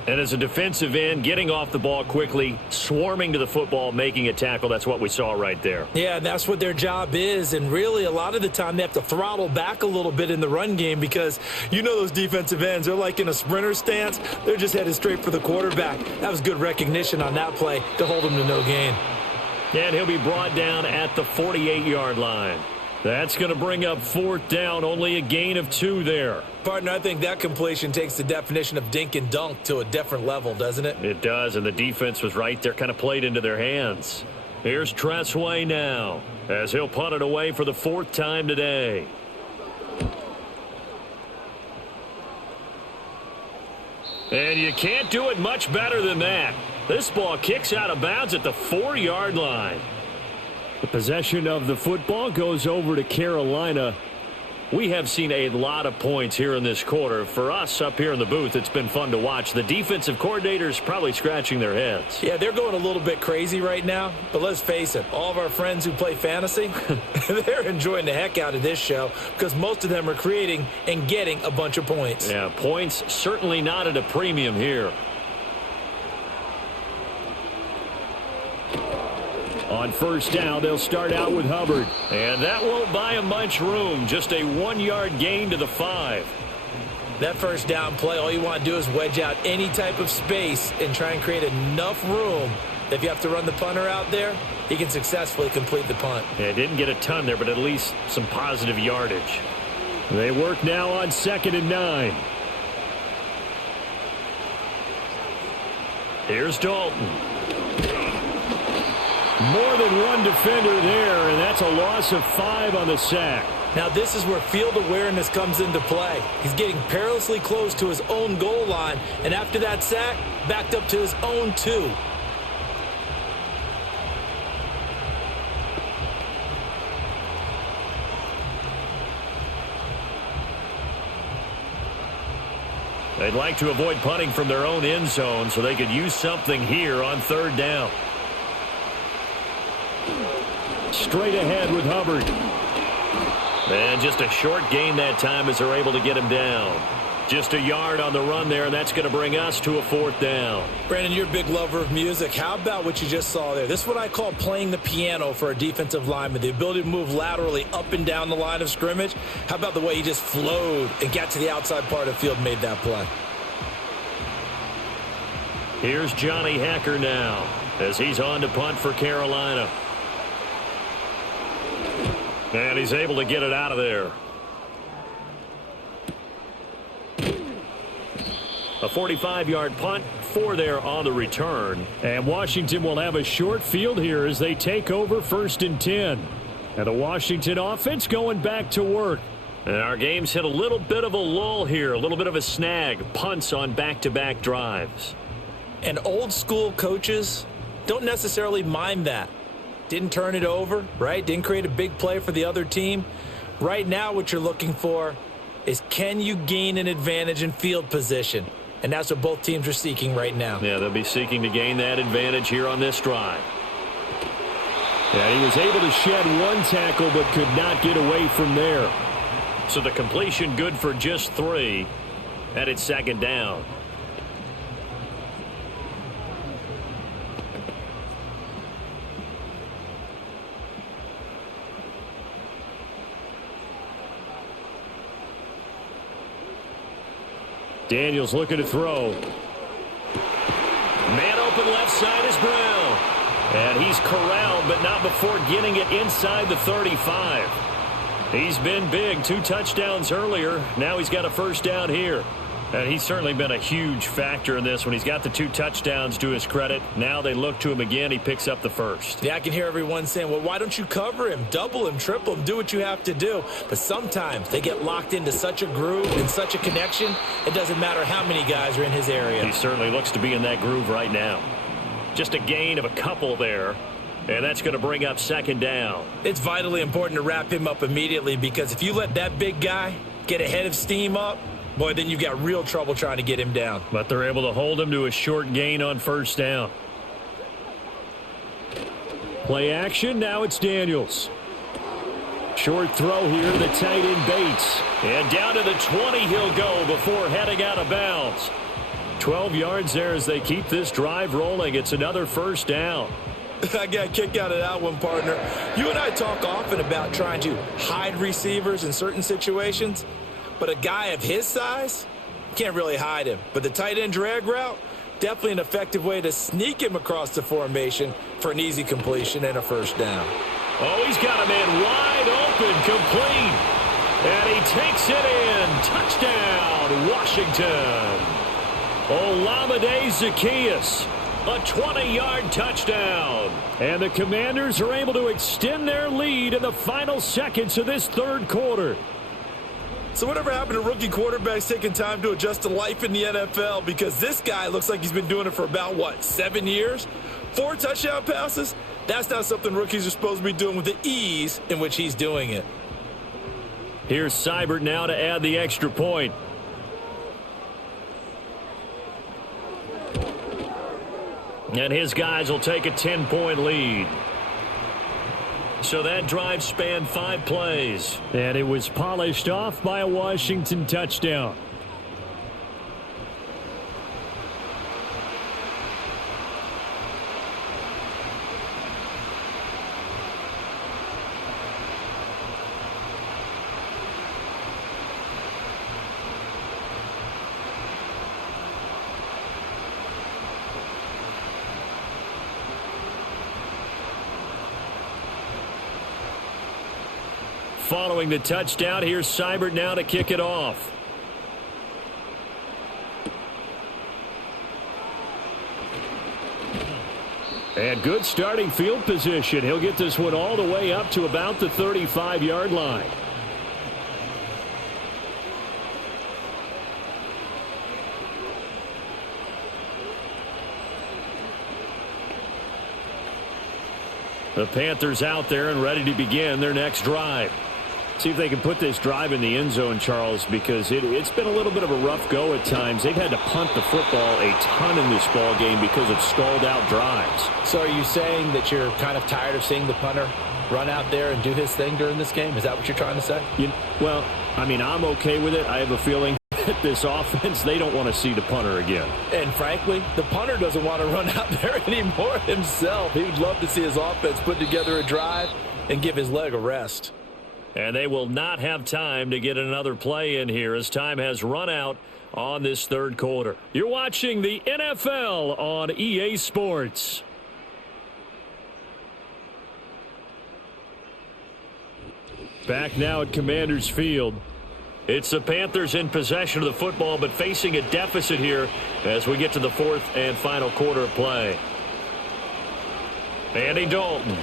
And as a defensive end, getting off the ball quickly, swarming to the football, making a tackle, that's what we saw right there. Yeah, that's what their job is. And really, a lot of the time, they have to throttle back a little bit in the run game because you know those defensive ends, they're like in a sprinter stance. They're just headed straight for the quarterback. That was good recognition on that play to hold them to no gain. And he'll be brought down at the 48-yard line. That's going to bring up 4th down, only a gain of 2 there. Partner, I think that completion takes the definition of dink and dunk to a different level, doesn't it? It does, and the defense was right there, kind of played into their hands. Here's Tressway now, as he'll punt it away for the 4th time today. And you can't do it much better than that. This ball kicks out of bounds at the 4-yard line. The possession of the football goes over to Carolina. We have seen a lot of points here in this quarter. For us up here in the booth, it's been fun to watch. The defensive coordinators probably scratching their heads. Yeah, they're going a little bit crazy right now. But let's face it, all of our friends who play fantasy, they're enjoying the heck out of this show because most of them are creating and getting a bunch of points. Yeah, points certainly not at a premium here. On 1st down, they'll start out with Hubbard. And that won't buy him much room. Just a 1-yard gain to the 5. That 1st down play, all you want to do is wedge out any type of space and try and create enough room. If you have to run the punter out there, he can successfully complete the punt. Yeah, didn't get a ton there, but at least some positive yardage. They work now on 2nd and 9. Here's Dalton. More than one defender there, and that's a loss of 5 on the sack. Now this is where field awareness comes into play. He's getting perilously close to his own goal line, and after that sack, backed up to his own 2. They'd like to avoid punting from their own end zone so they could use something here on 3rd down. Straight ahead with Hubbard. And just a short gain that time as they're able to get him down. Just a yard on the run there, and that's going to bring us to a 4th down. Brandon, you're a big lover of music. How about what you just saw there? This is what I call playing the piano for a defensive lineman. The ability to move laterally up and down the line of scrimmage. How about the way he just flowed and got to the outside part of the field and made that play? Here's Johnny Hacker now as he's on to punt for Carolina. And he's able to get it out of there. A 45-yard punt, 4 there on the return. And Washington will have a short field here as they take over 1st and 10. And the Washington offense going back to work. And our game's hit a little bit of a lull here, a little bit of a snag. Punts on back-to-back drives. And old school coaches don't necessarily mind that. Didn't turn it over, right? Didn't create a big play for the other team. Right now what you're looking for is can you gain an advantage in field position? And that's what both teams are seeking right now. Yeah, they'll be seeking to gain that advantage here on this drive. Yeah, he was able to shed 1 tackle but could not get away from there. So the completion good for just 3. And it's 2nd down. Daniels looking to throw. Man open left side is Brown. And he's corralled, but not before getting it inside the 35. He's been big. 2 touchdowns earlier. Now he's got a first down here. And he's certainly been a huge factor in this when he's got the 2 touchdowns to his credit. Now they look to him again. He picks up the first. Yeah, I can hear everyone saying, well, why don't you cover him? Double him, triple him, do what you have to do. But sometimes they get locked into such a groove and such a connection, it doesn't matter how many guys are in his area. He certainly looks to be in that groove right now. Just a gain of a couple there. And that's going to bring up second down. It's vitally important to wrap him up immediately because if you let that big guy get ahead of steam up, boy, then you've got real trouble trying to get him down. But they're able to hold him to a short gain on first down. Play action. Now it's Daniels. Short throw here. The tight end Bates. And down to the 20 he'll go before heading out of bounds. 12 yards there as they keep this drive rolling. It's another first down. I got a kick out of that one, partner. You and I talk often about trying to hide receivers in certain situations. But a guy of his size, can't really hide him. But the tight end drag route, definitely an effective way to sneak him across the formation for an easy completion and a first down. Oh, he's got him in wide open, complete. And he takes it in. Touchdown, Washington. Olamide Zaccheaus, a 20-yard touchdown. And the Commanders are able to extend their lead in the final seconds of this third quarter. So whatever happened to rookie quarterbacks taking time to adjust to life in the NFL? Because this guy looks like he's been doing it for about, 7 years? 4 touchdown passes? That's not something rookies are supposed to be doing with the ease in which he's doing it. Here's Seibert now to add the extra point. And his guys will take a 10-point lead. So that drive spanned 5 plays. And it was polished off by a Washington touchdown. Following the touchdown, here's Seibert now to kick it off. And good starting field position. He'll get this one all the way up to about the 35-yard line. The Panthers out there and ready to begin their next drive. See if they can put this drive in the end zone, Charles, because it's been a little bit of a rough go at times. They've had to punt the football a ton in this ball game because of stalled out drives. So are you saying that you're kind of tired of seeing the punter run out there and do his thing during this game? Is that what you're trying to say? Well, I mean, I'm okay with it. I have a feeling that this offense, they don't want to see the punter again. And frankly, the punter doesn't want to run out there anymore himself. He would love to see his offense put together a drive and give his leg a rest. And they will not have time to get another play in here as time has run out on this third quarter. You're watching the NFL on EA Sports. Back now at Commanders Field. It's the Panthers in possession of the football, but facing a deficit here as we get to the fourth and final quarter of play. Andy Dalton.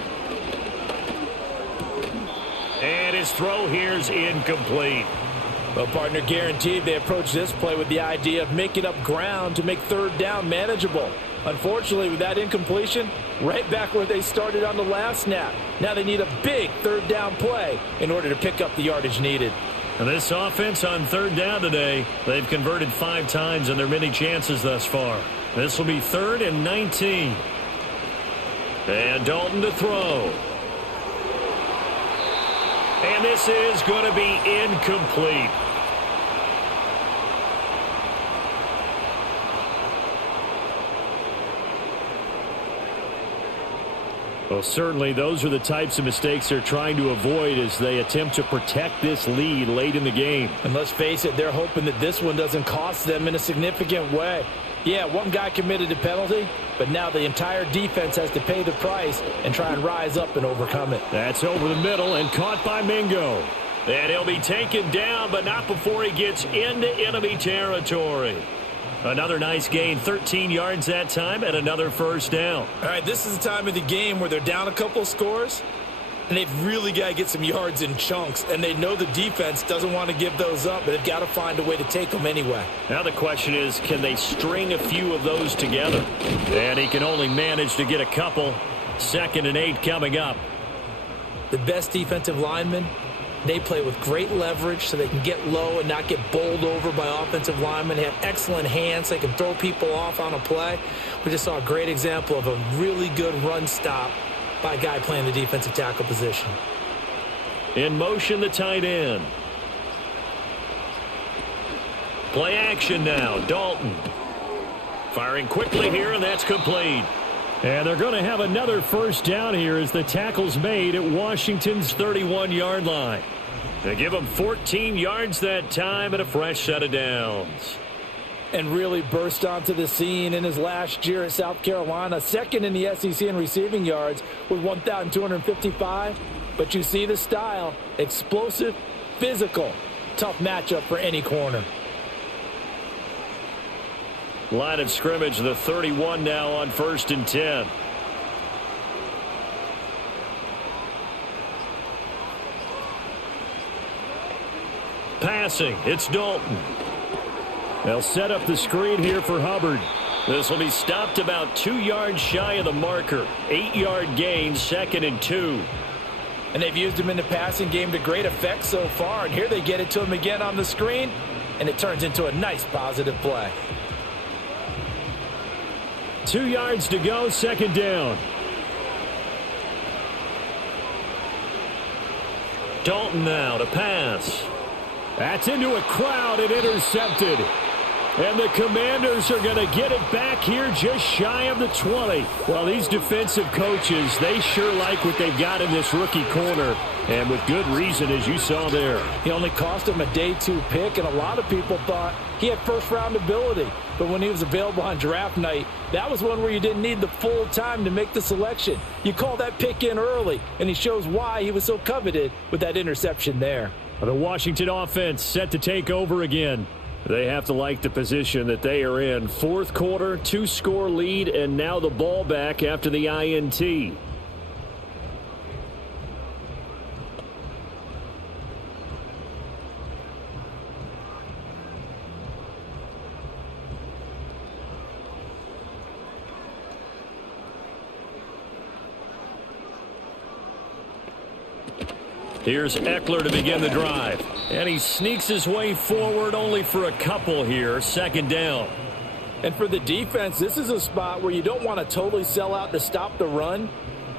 And his throw here's incomplete. Well, partner, guaranteed they approach this play with the idea of making up ground to make third down manageable. Unfortunately, with that incompletion, right back where they started on the last snap. Now they need a big third down play in order to pick up the yardage needed. And this offense on third down today, they've converted 5 times in their many chances thus far. This will be 3rd and 19. And Dalton to throw. And this is going to be incomplete. Well, certainly those are the types of mistakes they're trying to avoid as they attempt to protect this lead late in the game. And let's face it, they're hoping that this one doesn't cost them in a significant way. Yeah, one guy committed a penalty, but now the entire defense has to pay the price and try and rise up and overcome it. That's over the middle and caught by Mingo. And he'll be taken down, but not before he gets into enemy territory. Another nice gain, 13 yards that time, and another first down. All right, this is the time of the game where they're down a couple of scores, and they've really got to get some yards in chunks, and they know the defense doesn't want to give those up, but they've got to find a way to take them anyway. Now the question is, can they string a few of those together? And he can only manage to get a couple. 2nd and 8 coming up. The best defensive linemen, they play with great leverage so they can get low and not get bowled over by offensive linemen. They have excellent hands. They can throw people off on a play. We just saw a great example of a really good run stop by a guy playing the defensive tackle position. In motion, the tight end. Play action now. Dalton. Firing quickly here, and that's complete. And they're going to have another first down here as the tackle's made at Washington's 31-yard line. They give them 14 yards that time and a fresh set of downs. And really burst onto the scene in his last year at South Carolina. 2nd in the SEC in receiving yards with 1,255. But you see the style. Explosive, physical. Tough matchup for any corner. Line of scrimmage, the 31 now on 1st and 10. Passing, it's Dalton. They'll set up the screen here for Hubbard. This will be stopped about 2 yards shy of the marker. 8-yard gain, 2nd and 2. And they've used him in the passing game to great effect so far. And here they get it to him again on the screen. And it turns into a nice positive play. 2 yards to go, 2nd down. Dalton now to pass. That's into a crowd and intercepted. And the Commanders are going to get it back here just shy of the 20. Well, these defensive coaches, they sure like what they've got in this rookie corner. And with good reason, as you saw there. He only cost him a day 2 pick, and a lot of people thought he had first-round ability. But when he was available on draft night, that was one where you didn't need the full time to make the selection. You call that pick in early, and he shows why he was so coveted with that interception there. The Washington offense set to take over again. They have to like the position that they are in. 4th quarter, 2-score lead, and now the ball back after the INT. Here's Eckler to begin the drive. And he sneaks his way forward only for a couple here. 2nd down. And for the defense, this is a spot where you don't want to totally sell out to stop the run,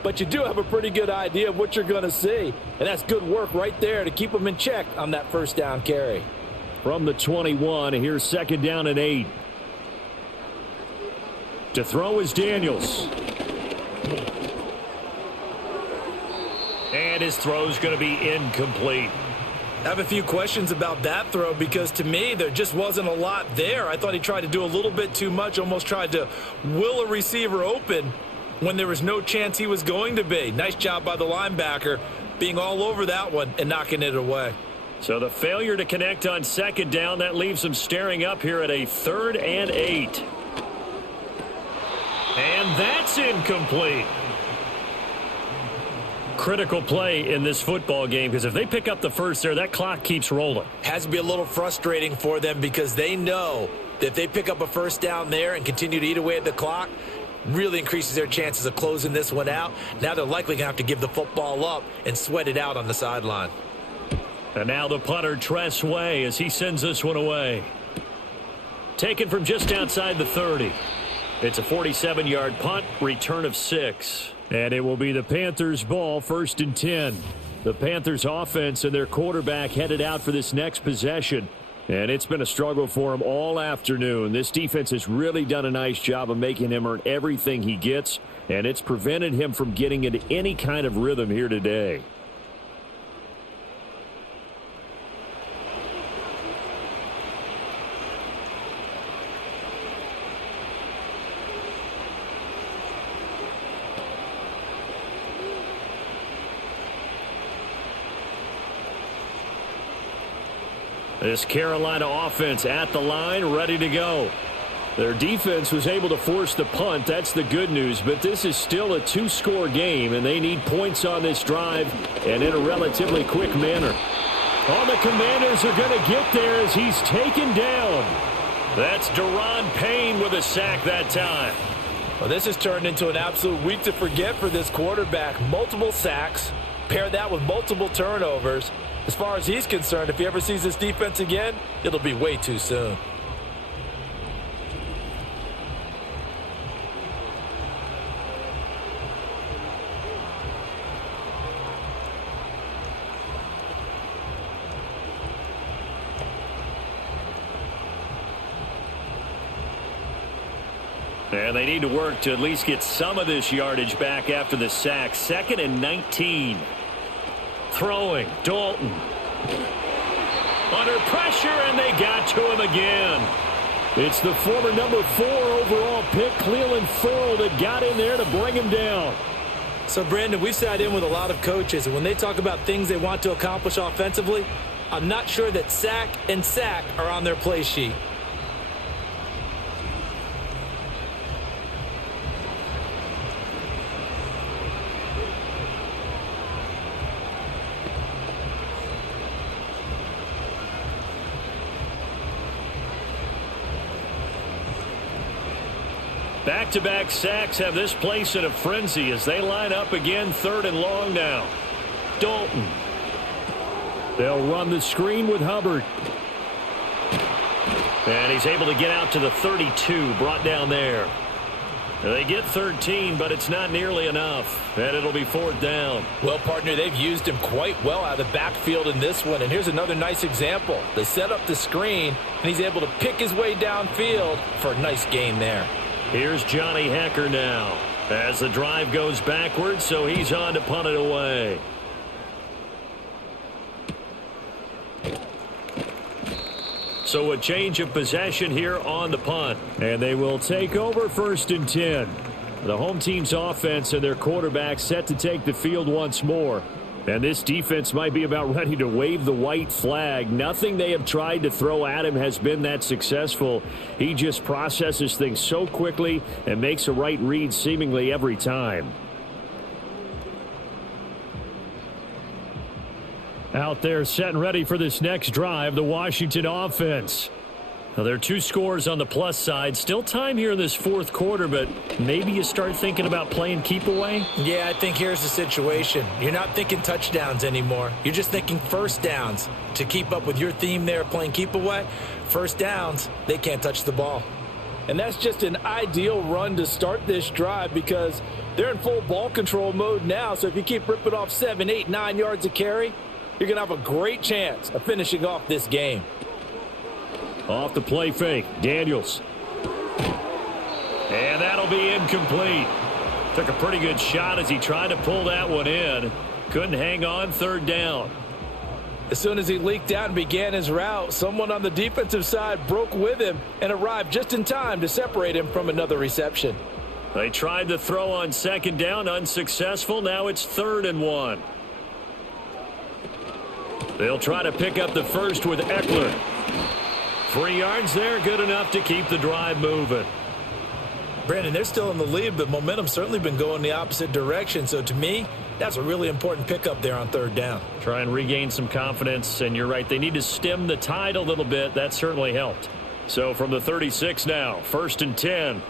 but you do have a pretty good idea of what you're going to see. And that's good work right there to keep them in check on that first down carry. From the 21, here's 2nd down and 8. To throw is Daniels. And his throw's going to be incomplete. I have a few questions about that throw because to me there just wasn't a lot there. I thought he tried to do a little bit too much, almost tried to will a receiver open when there was no chance he was going to be. Nice job by the linebacker being all over that one and knocking it away. So the failure to connect on 2nd down, that leaves them staring up here at a 3rd and 8. And that's incomplete. Critical play in this football game because if they pick up the first there, that clock keeps rolling. Has to be a little frustrating for them because they know that if they pick up a first down there and continue to eat away at the clock, really increases their chances of closing this one out. Now they're likely going to have to give the football up and sweat it out on the sideline. And now the punter, Tress Way, as he sends this one away. Taken from just outside the 30. It's a 47-yard punt, return of 6. And it will be the Panthers' ball, 1st and 10. The Panthers' offense and their quarterback headed out for this next possession. And it's been a struggle for him all afternoon. This defense has really done a nice job of making him earn everything he gets, and it's prevented him from getting into any kind of rhythm here today. This Carolina offense at the line, ready to go. Their defense was able to force the punt. That's the good news. But this is still a two-score game, and they need points on this drive and in a relatively quick manner. Oh, the Commanders are going to get there as he's taken down. That's Deron Payne with a sack that time. Well, this has turned into an absolute week to forget for this quarterback. Multiple sacks. Pair that with multiple turnovers. As far as he's concerned, if he ever sees this defense again, it'll be way too soon. And they need to work to at least get some of this yardage back after the sack. 2nd and 19. Throwing, Dalton. Under pressure, and they got to him again. It's the former number 4 overall pick, Cleveland Ferrell, that got in there to bring him down. So, Brandon, we've sat in with a lot of coaches, and when they talk about things they want to accomplish offensively, I'm not sure that sack and sack are on their play sheet. Back-to-back sacks have this place in a frenzy as they line up again, 3rd and long now. Dalton. They'll run the screen with Hubbard. And he's able to get out to the 32, brought down there. They get 13, but it's not nearly enough, and it'll be 4th down. Well, partner, they've used him quite well out of the backfield in this one, and here's another nice example. They set up the screen, and he's able to pick his way downfield for a nice gain there. Here's Johnny Hecker now as the drive goes backwards, so he's on to punt it away. So a change of possession here on the punt. And they will take over 1st and 10. The home team's offense and their quarterback set to take the field once more. And this defense might be about ready to wave the white flag. Nothing they have tried to throw at him has been that successful. He just processes things so quickly and makes a right read seemingly every time. Out there set and ready for this next drive, the Washington offense. Now, there are 2 scores on the plus side. Still time here in this 4th quarter, but maybe you start thinking about playing keep away? Yeah, I think here's the situation. You're not thinking touchdowns anymore. You're just thinking first downs. To keep up with your theme there, playing keep away, first downs, they can't touch the ball. And that's just an ideal run to start this drive because they're in full ball control mode now. So if you keep ripping off 7, 8, 9 yards of carry, you're going to have a great chance of finishing off this game. Off the play fake, Daniels. And that'll be incomplete. Took a pretty good shot as he tried to pull that one in. Couldn't hang on, 3rd down. As soon as he leaked out and began his route, someone on the defensive side broke with him and arrived just in time to separate him from another reception. They tried to throw on 2nd down, unsuccessful. Now it's 3rd and 1. They'll try to pick up the first with Eckler. 3 yards there, good enough to keep the drive moving. Brandon, they're still in the lead, but momentum's certainly been going the opposite direction. So to me, that's a really important pickup there on 3rd down. Try and regain some confidence, and you're right, they need to stem the tide a little bit. That certainly helped. So from the 36 now, 1st and 10.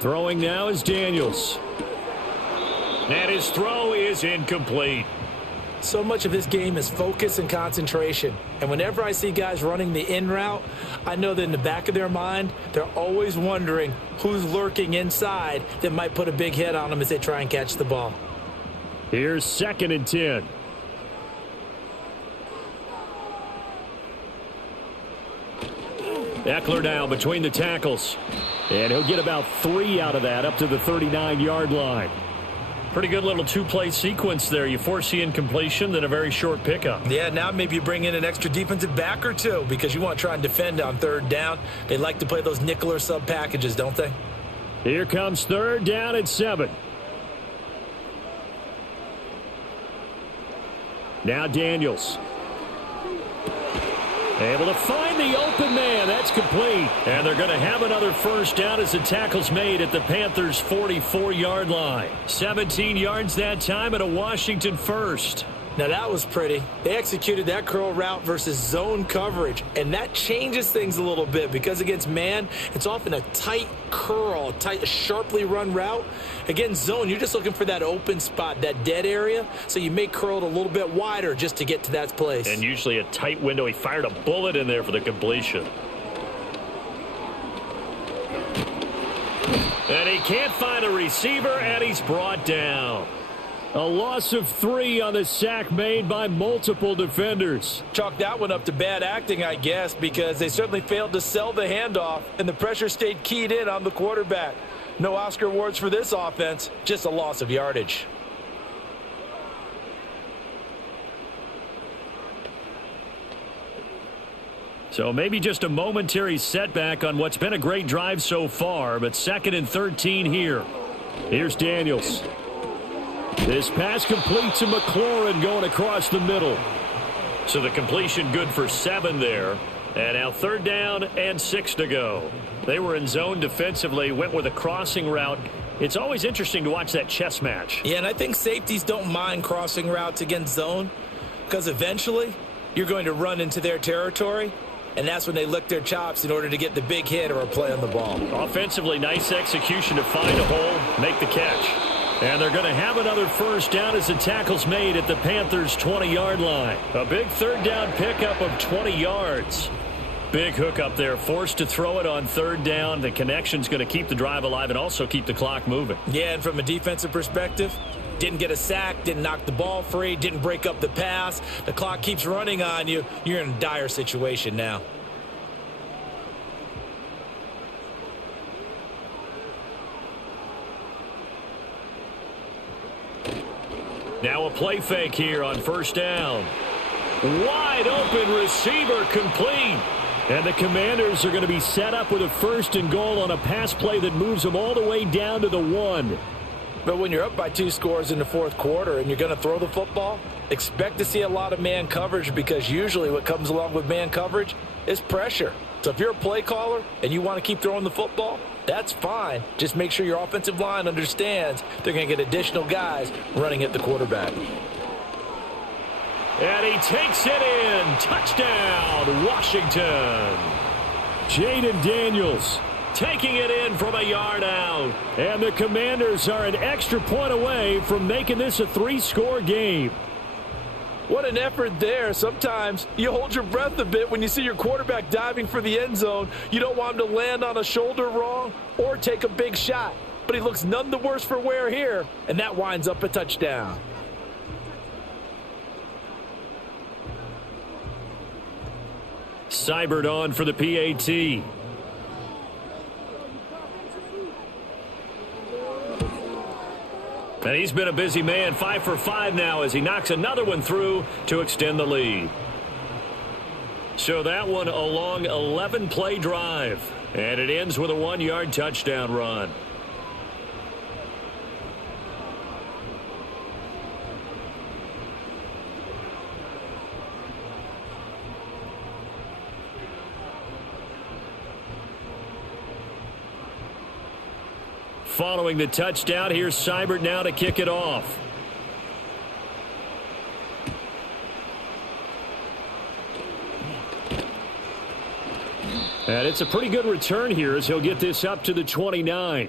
Throwing now is Daniels. And his throw is incomplete. So much of this game is focus and concentration. And whenever I see guys running the in route, I know that in the back of their mind, they're always wondering who's lurking inside that might put a big hit on them as they try and catch the ball. Here's 2nd and 10. Eckler now between the tackles. And he'll get about 3 out of that up to the 39-yard line. Pretty good little two-play sequence there. You force the incompletion, then a very short pickup. Yeah, now maybe you bring in an extra defensive back or two because you want to try and defend on third down. They like to play those nickel or sub packages, don't they? Here comes third down at 7. Now Daniels. Able to find the open man. That's complete. And they're going to have another first down as the tackle's made at the Panthers' 44-yard line. 17 yards that time and a Washington first. Now that was pretty. They executed that curl route versus zone coverage, and that changes things a little bit because against man, it's often a tight curl, a sharply run route. Against zone, you're just looking for that open spot, that dead area, so you may curl it a little bit wider just to get to that place. And usually a tight window. He fired a bullet in there for the completion. And he can't find a receiver, and he's brought down. A loss of 3 on the sack made by multiple defenders. Chalk that one up to bad acting, I guess, because they certainly failed to sell the handoff, and the pressure stayed keyed in on the quarterback. No Oscar awards for this offense, just a loss of yardage. So maybe just a momentary setback on what's been a great drive so far, but 2nd and 13 here. Here's Daniels. This pass complete to McLaurin going across the middle. So the completion good for 7 there. And now 3rd down and 6 to go. They were in zone defensively, went with a crossing route. It's always interesting to watch that chess match. Yeah, and I think safeties don't mind crossing routes against zone because eventually you're going to run into their territory, and that's when they lick their chops in order to get the big hit or a play on the ball. Offensively, nice execution to find a hole, make the catch. And they're going to have another first down as the tackle's made at the Panthers' 20-yard line. A big 3rd down pickup of 20 yards. Big hook up there, forced to throw it on 3rd down. The connection's going to keep the drive alive and also keep the clock moving. Yeah, and from a defensive perspective, didn't get a sack, didn't knock the ball free, didn't break up the pass. The clock keeps running on you. You're in a dire situation now. Now a play fake here on 1st down. Wide open receiver complete. And the Commanders are going to be set up with a 1st and goal on a pass play that moves them all the way down to the 1. But when you're up by 2 scores in the 4th quarter and you're going to throw the football, expect to see a lot of man coverage because usually what comes along with man coverage is pressure. So if you're a play caller and you want to keep throwing the football, that's fine. Just make sure your offensive line understands they're going to get additional guys running at the quarterback. And he takes it in. Touchdown, Washington. Jaden Daniels taking it in from a yard out. And the Commanders are an extra point away from making this a 3-score game. What an effort there. Sometimes you hold your breath a bit when you see your quarterback diving for the end zone. You don't want him to land on a shoulder wrong or take a big shot. But he looks none the worse for wear here, and that winds up a touchdown. Seibert on for the PAT. And he's been a busy man, 5 for 5 now as he knocks another one through to extend the lead. So that one a long 11-play drive. And it ends with a 1-yard touchdown run. Following the touchdown, here's Seibert now to kick it off. And it's a pretty good return here as he'll get this up to the 29.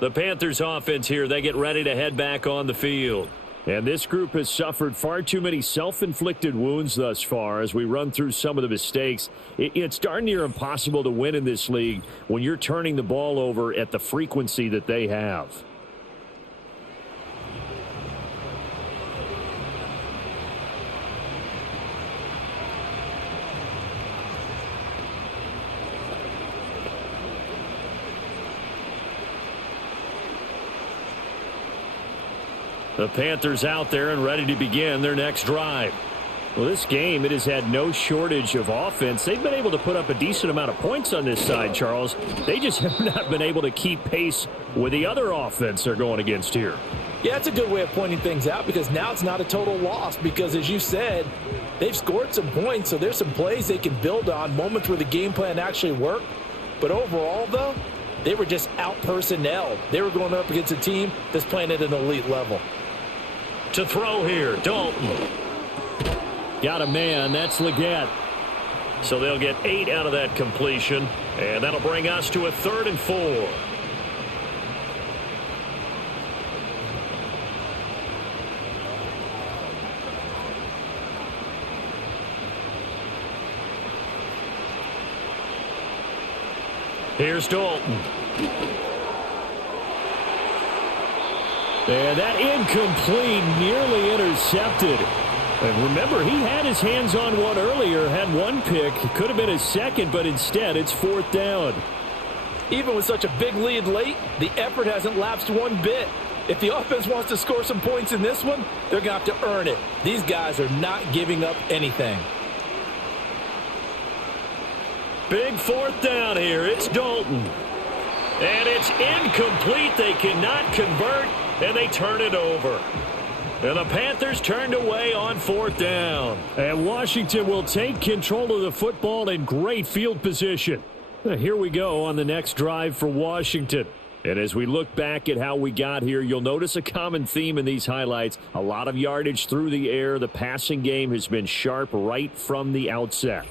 The Panthers offense here, they get ready to head back on the field. And this group has suffered far too many self-inflicted wounds thus far as we run through some of the mistakes. It's darn near impossible to win in this league when you're turning the ball over at the frequency that they have. The Panthers out there and ready to begin their next drive. Well, this game, it has had no shortage of offense. They've been able to put up a decent amount of points on this side, Charles. They just have not been able to keep pace with the other offense they're going against here. Yeah, that's a good way of pointing things out because now it's not a total loss because, as you said, they've scored some points, so there's some plays they can build on, moments where the game plan actually worked. But overall, though, they were just out-personnelled. They were going up against a team that's playing at an elite level. To throw here, Dalton. Got a man, that's Leggett. So they'll get 8 out of that completion, and that'll bring us to a 3rd and 4. Here's Dalton. And that incomplete, nearly intercepted. And remember, he had his hands on one earlier, had one pick. Could have been his second, but instead it's 4th down. Even with such a big lead late, the effort hasn't lapsed one bit. If the offense wants to score some points in this one, they're going to have to earn it. These guys are not giving up anything. Big 4th down here. It's Dalton. And it's incomplete. They cannot convert, and they turn it over. And the Panthers turned away on 4th down. And Washington will take control of the football in great field position. Here we go on the next drive for Washington. And as we look back at how we got here, you'll notice a common theme in these highlights. A lot of yardage through the air. The passing game has been sharp right from the outset.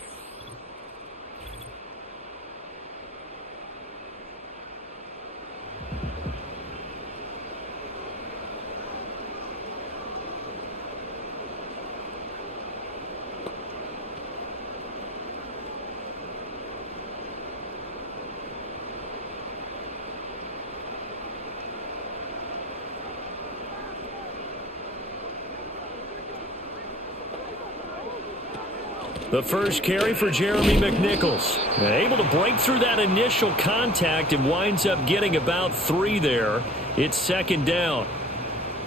The first carry for Jeremy McNichols. Able to break through that initial contact and winds up getting about 3 there. It's 2nd down.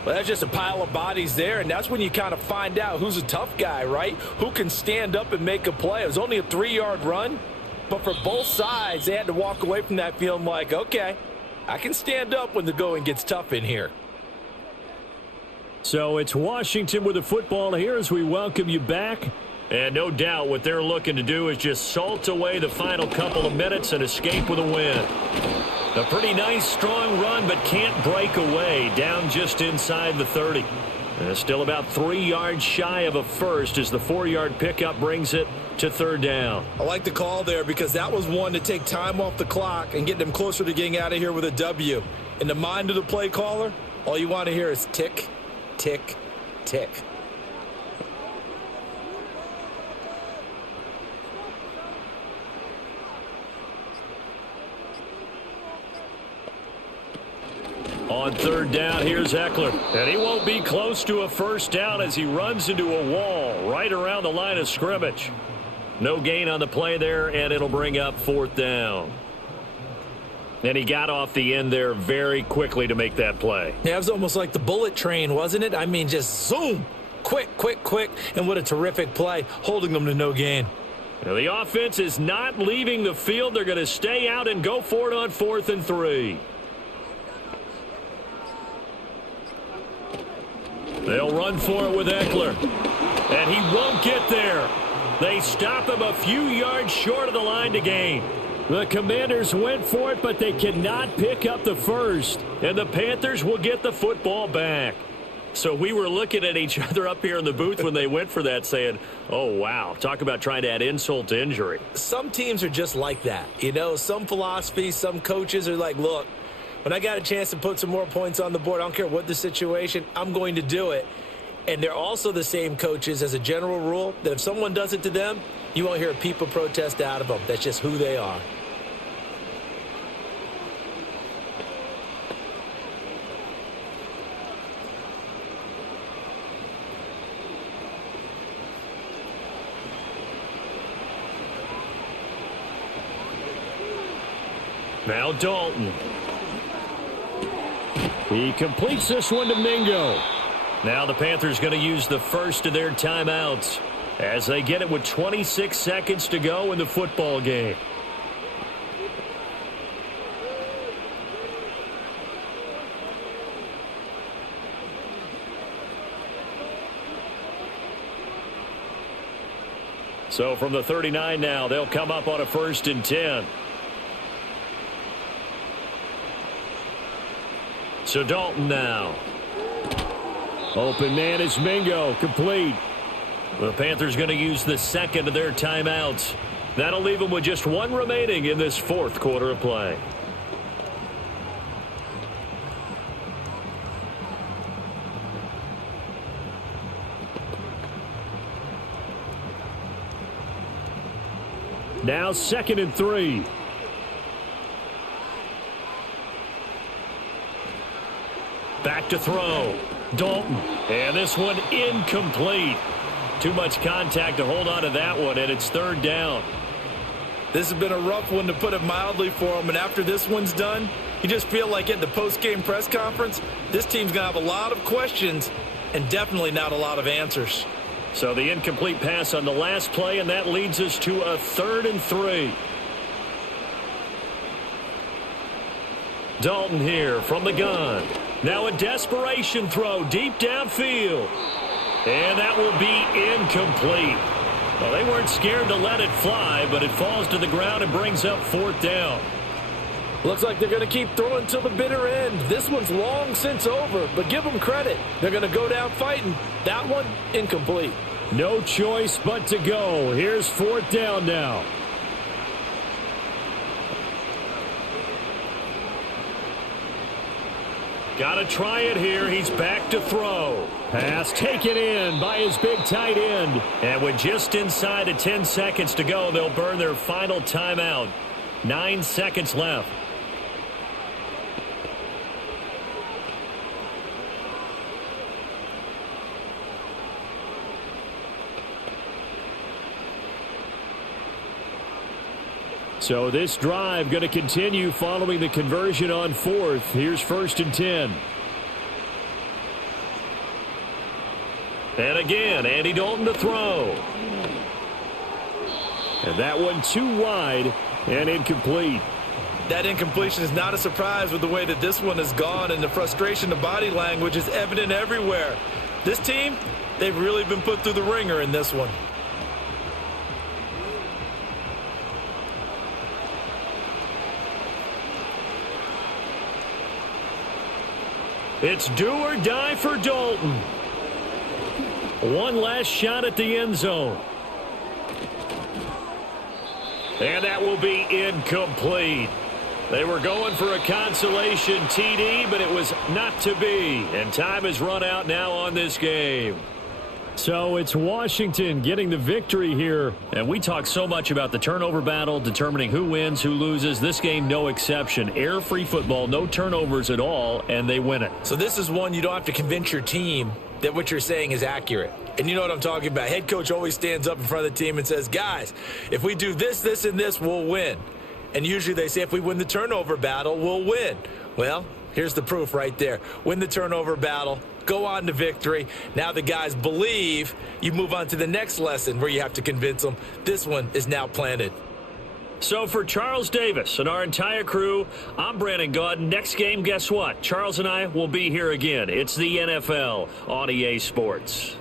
Well, that's just a pile of bodies there, and that's when you kind of find out who's a tough guy, right? Who can stand up and make a play. It was only a 3-yard run, but for both sides, they had to walk away from that feeling like, okay, I can stand up when the going gets tough in here. So it's Washington with the football here as we welcome you back. And no doubt what they're looking to do is just salt away the final couple of minutes and escape with a win. A pretty nice, strong run, but can't break away. Down just inside the 30. And still about 3 yards shy of a first as the 4-yard pickup brings it to 3rd down. I like the call there because that was one to take time off the clock and get them closer to getting out of here with a W. In the mind of the play caller, all you want to hear is tick, tick, tick. On 3rd down, here's Eckler. And he won't be close to a first down as he runs into a wall right around the line of scrimmage. No gain on the play there, and it'll bring up 4th down. And he got off the end there very quickly to make that play. Yeah, it was almost like the bullet train, wasn't it? I mean, just zoom. Quick, quick, quick. And what a terrific play, holding them to no gain. Now, the offense is not leaving the field. They're going to stay out and go for it on 4th and 3. They'll run for it with Eckler. And he won't get there. They stop him a few yards short of the line to gain. The Commanders went for it, but they cannot pick up the first. And the Panthers will get the football back. So we were looking at each other up here in the booth when they went for that saying, oh, wow, talk about trying to add insult to injury. Some teams are just like that. You know, some philosophies, some coaches are like, look, when I got a chance to put some more points on the board, I don't care what the situation, I'm going to do it. And they're also the same coaches as a general rule that if someone does it to them, you won't hear a people protest out of them. That's just who they are. Now Dalton. He completes this one to Mingo. Now the Panthers going to use the first of their timeouts as they get it with 26 seconds to go in the football game. So from the 39 now, they'll come up on a 1st and 10. So Dalton now. Open man is Mingo, complete. The Panthers going to use the second of their timeouts. That'll leave them with just one remaining in this 4th quarter of play. Now 2nd and 3. Back to throw. Dalton. And this one incomplete. Too much contact to hold on to that one, and it's 3rd down. This has been a rough one, to put it mildly, for him. And after this one's done, you just feel like at the post-game press conference, this team's going to have a lot of questions and definitely not a lot of answers. So the incomplete pass on the last play, and that leads us to a 3rd and 3. Dalton here from the gun. Now a desperation throw deep downfield. And that will be incomplete. Well, they weren't scared to let it fly, but it falls to the ground and brings up 4th down. Looks like they're going to keep throwing till the bitter end. This one's long since over, but give them credit. They're going to go down fighting. That one, incomplete. No choice but to go. Here's 4th down now. Got to try it here. He's back to throw. Pass taken in by his big tight end. And with just inside of 10 seconds to go, they'll burn their final timeout. 9 seconds left. So this drive going to continue following the conversion on 4th. Here's 1st and 10. And again, Andy Dalton to throw. And that one too wide and incomplete. That incompletion is not a surprise with the way that this one has gone, and the frustration, the body language is evident everywhere. This team, they've really been put through the ringer in this one. It's do or die for Dalton. One last shot at the end zone. And that will be incomplete. They were going for a consolation TD, but it was not to be. And time has run out now on this game. So it's Washington getting the victory here. And we talk so much about the turnover battle, determining who wins, who loses. This game, no exception. Air-free football, no turnovers at all, and they win it. So this is one you don't have to convince your team that what you're saying is accurate. And you know what I'm talking about. Head coach always stands up in front of the team and says, guys, if we do this, this, and this, we'll win. And usually they say if we win the turnover battle, we'll win. Well, here's the proof right there. Win the turnover battle. Go on to victory. Now the guys believe. You move on to the next lesson where you have to convince them. This one is now planted. So for Charles Davis and our entire crew, I'm Brandon Gaudin. Next game, guess what? Charles and I will be here again. It's the NFL on EA Sports.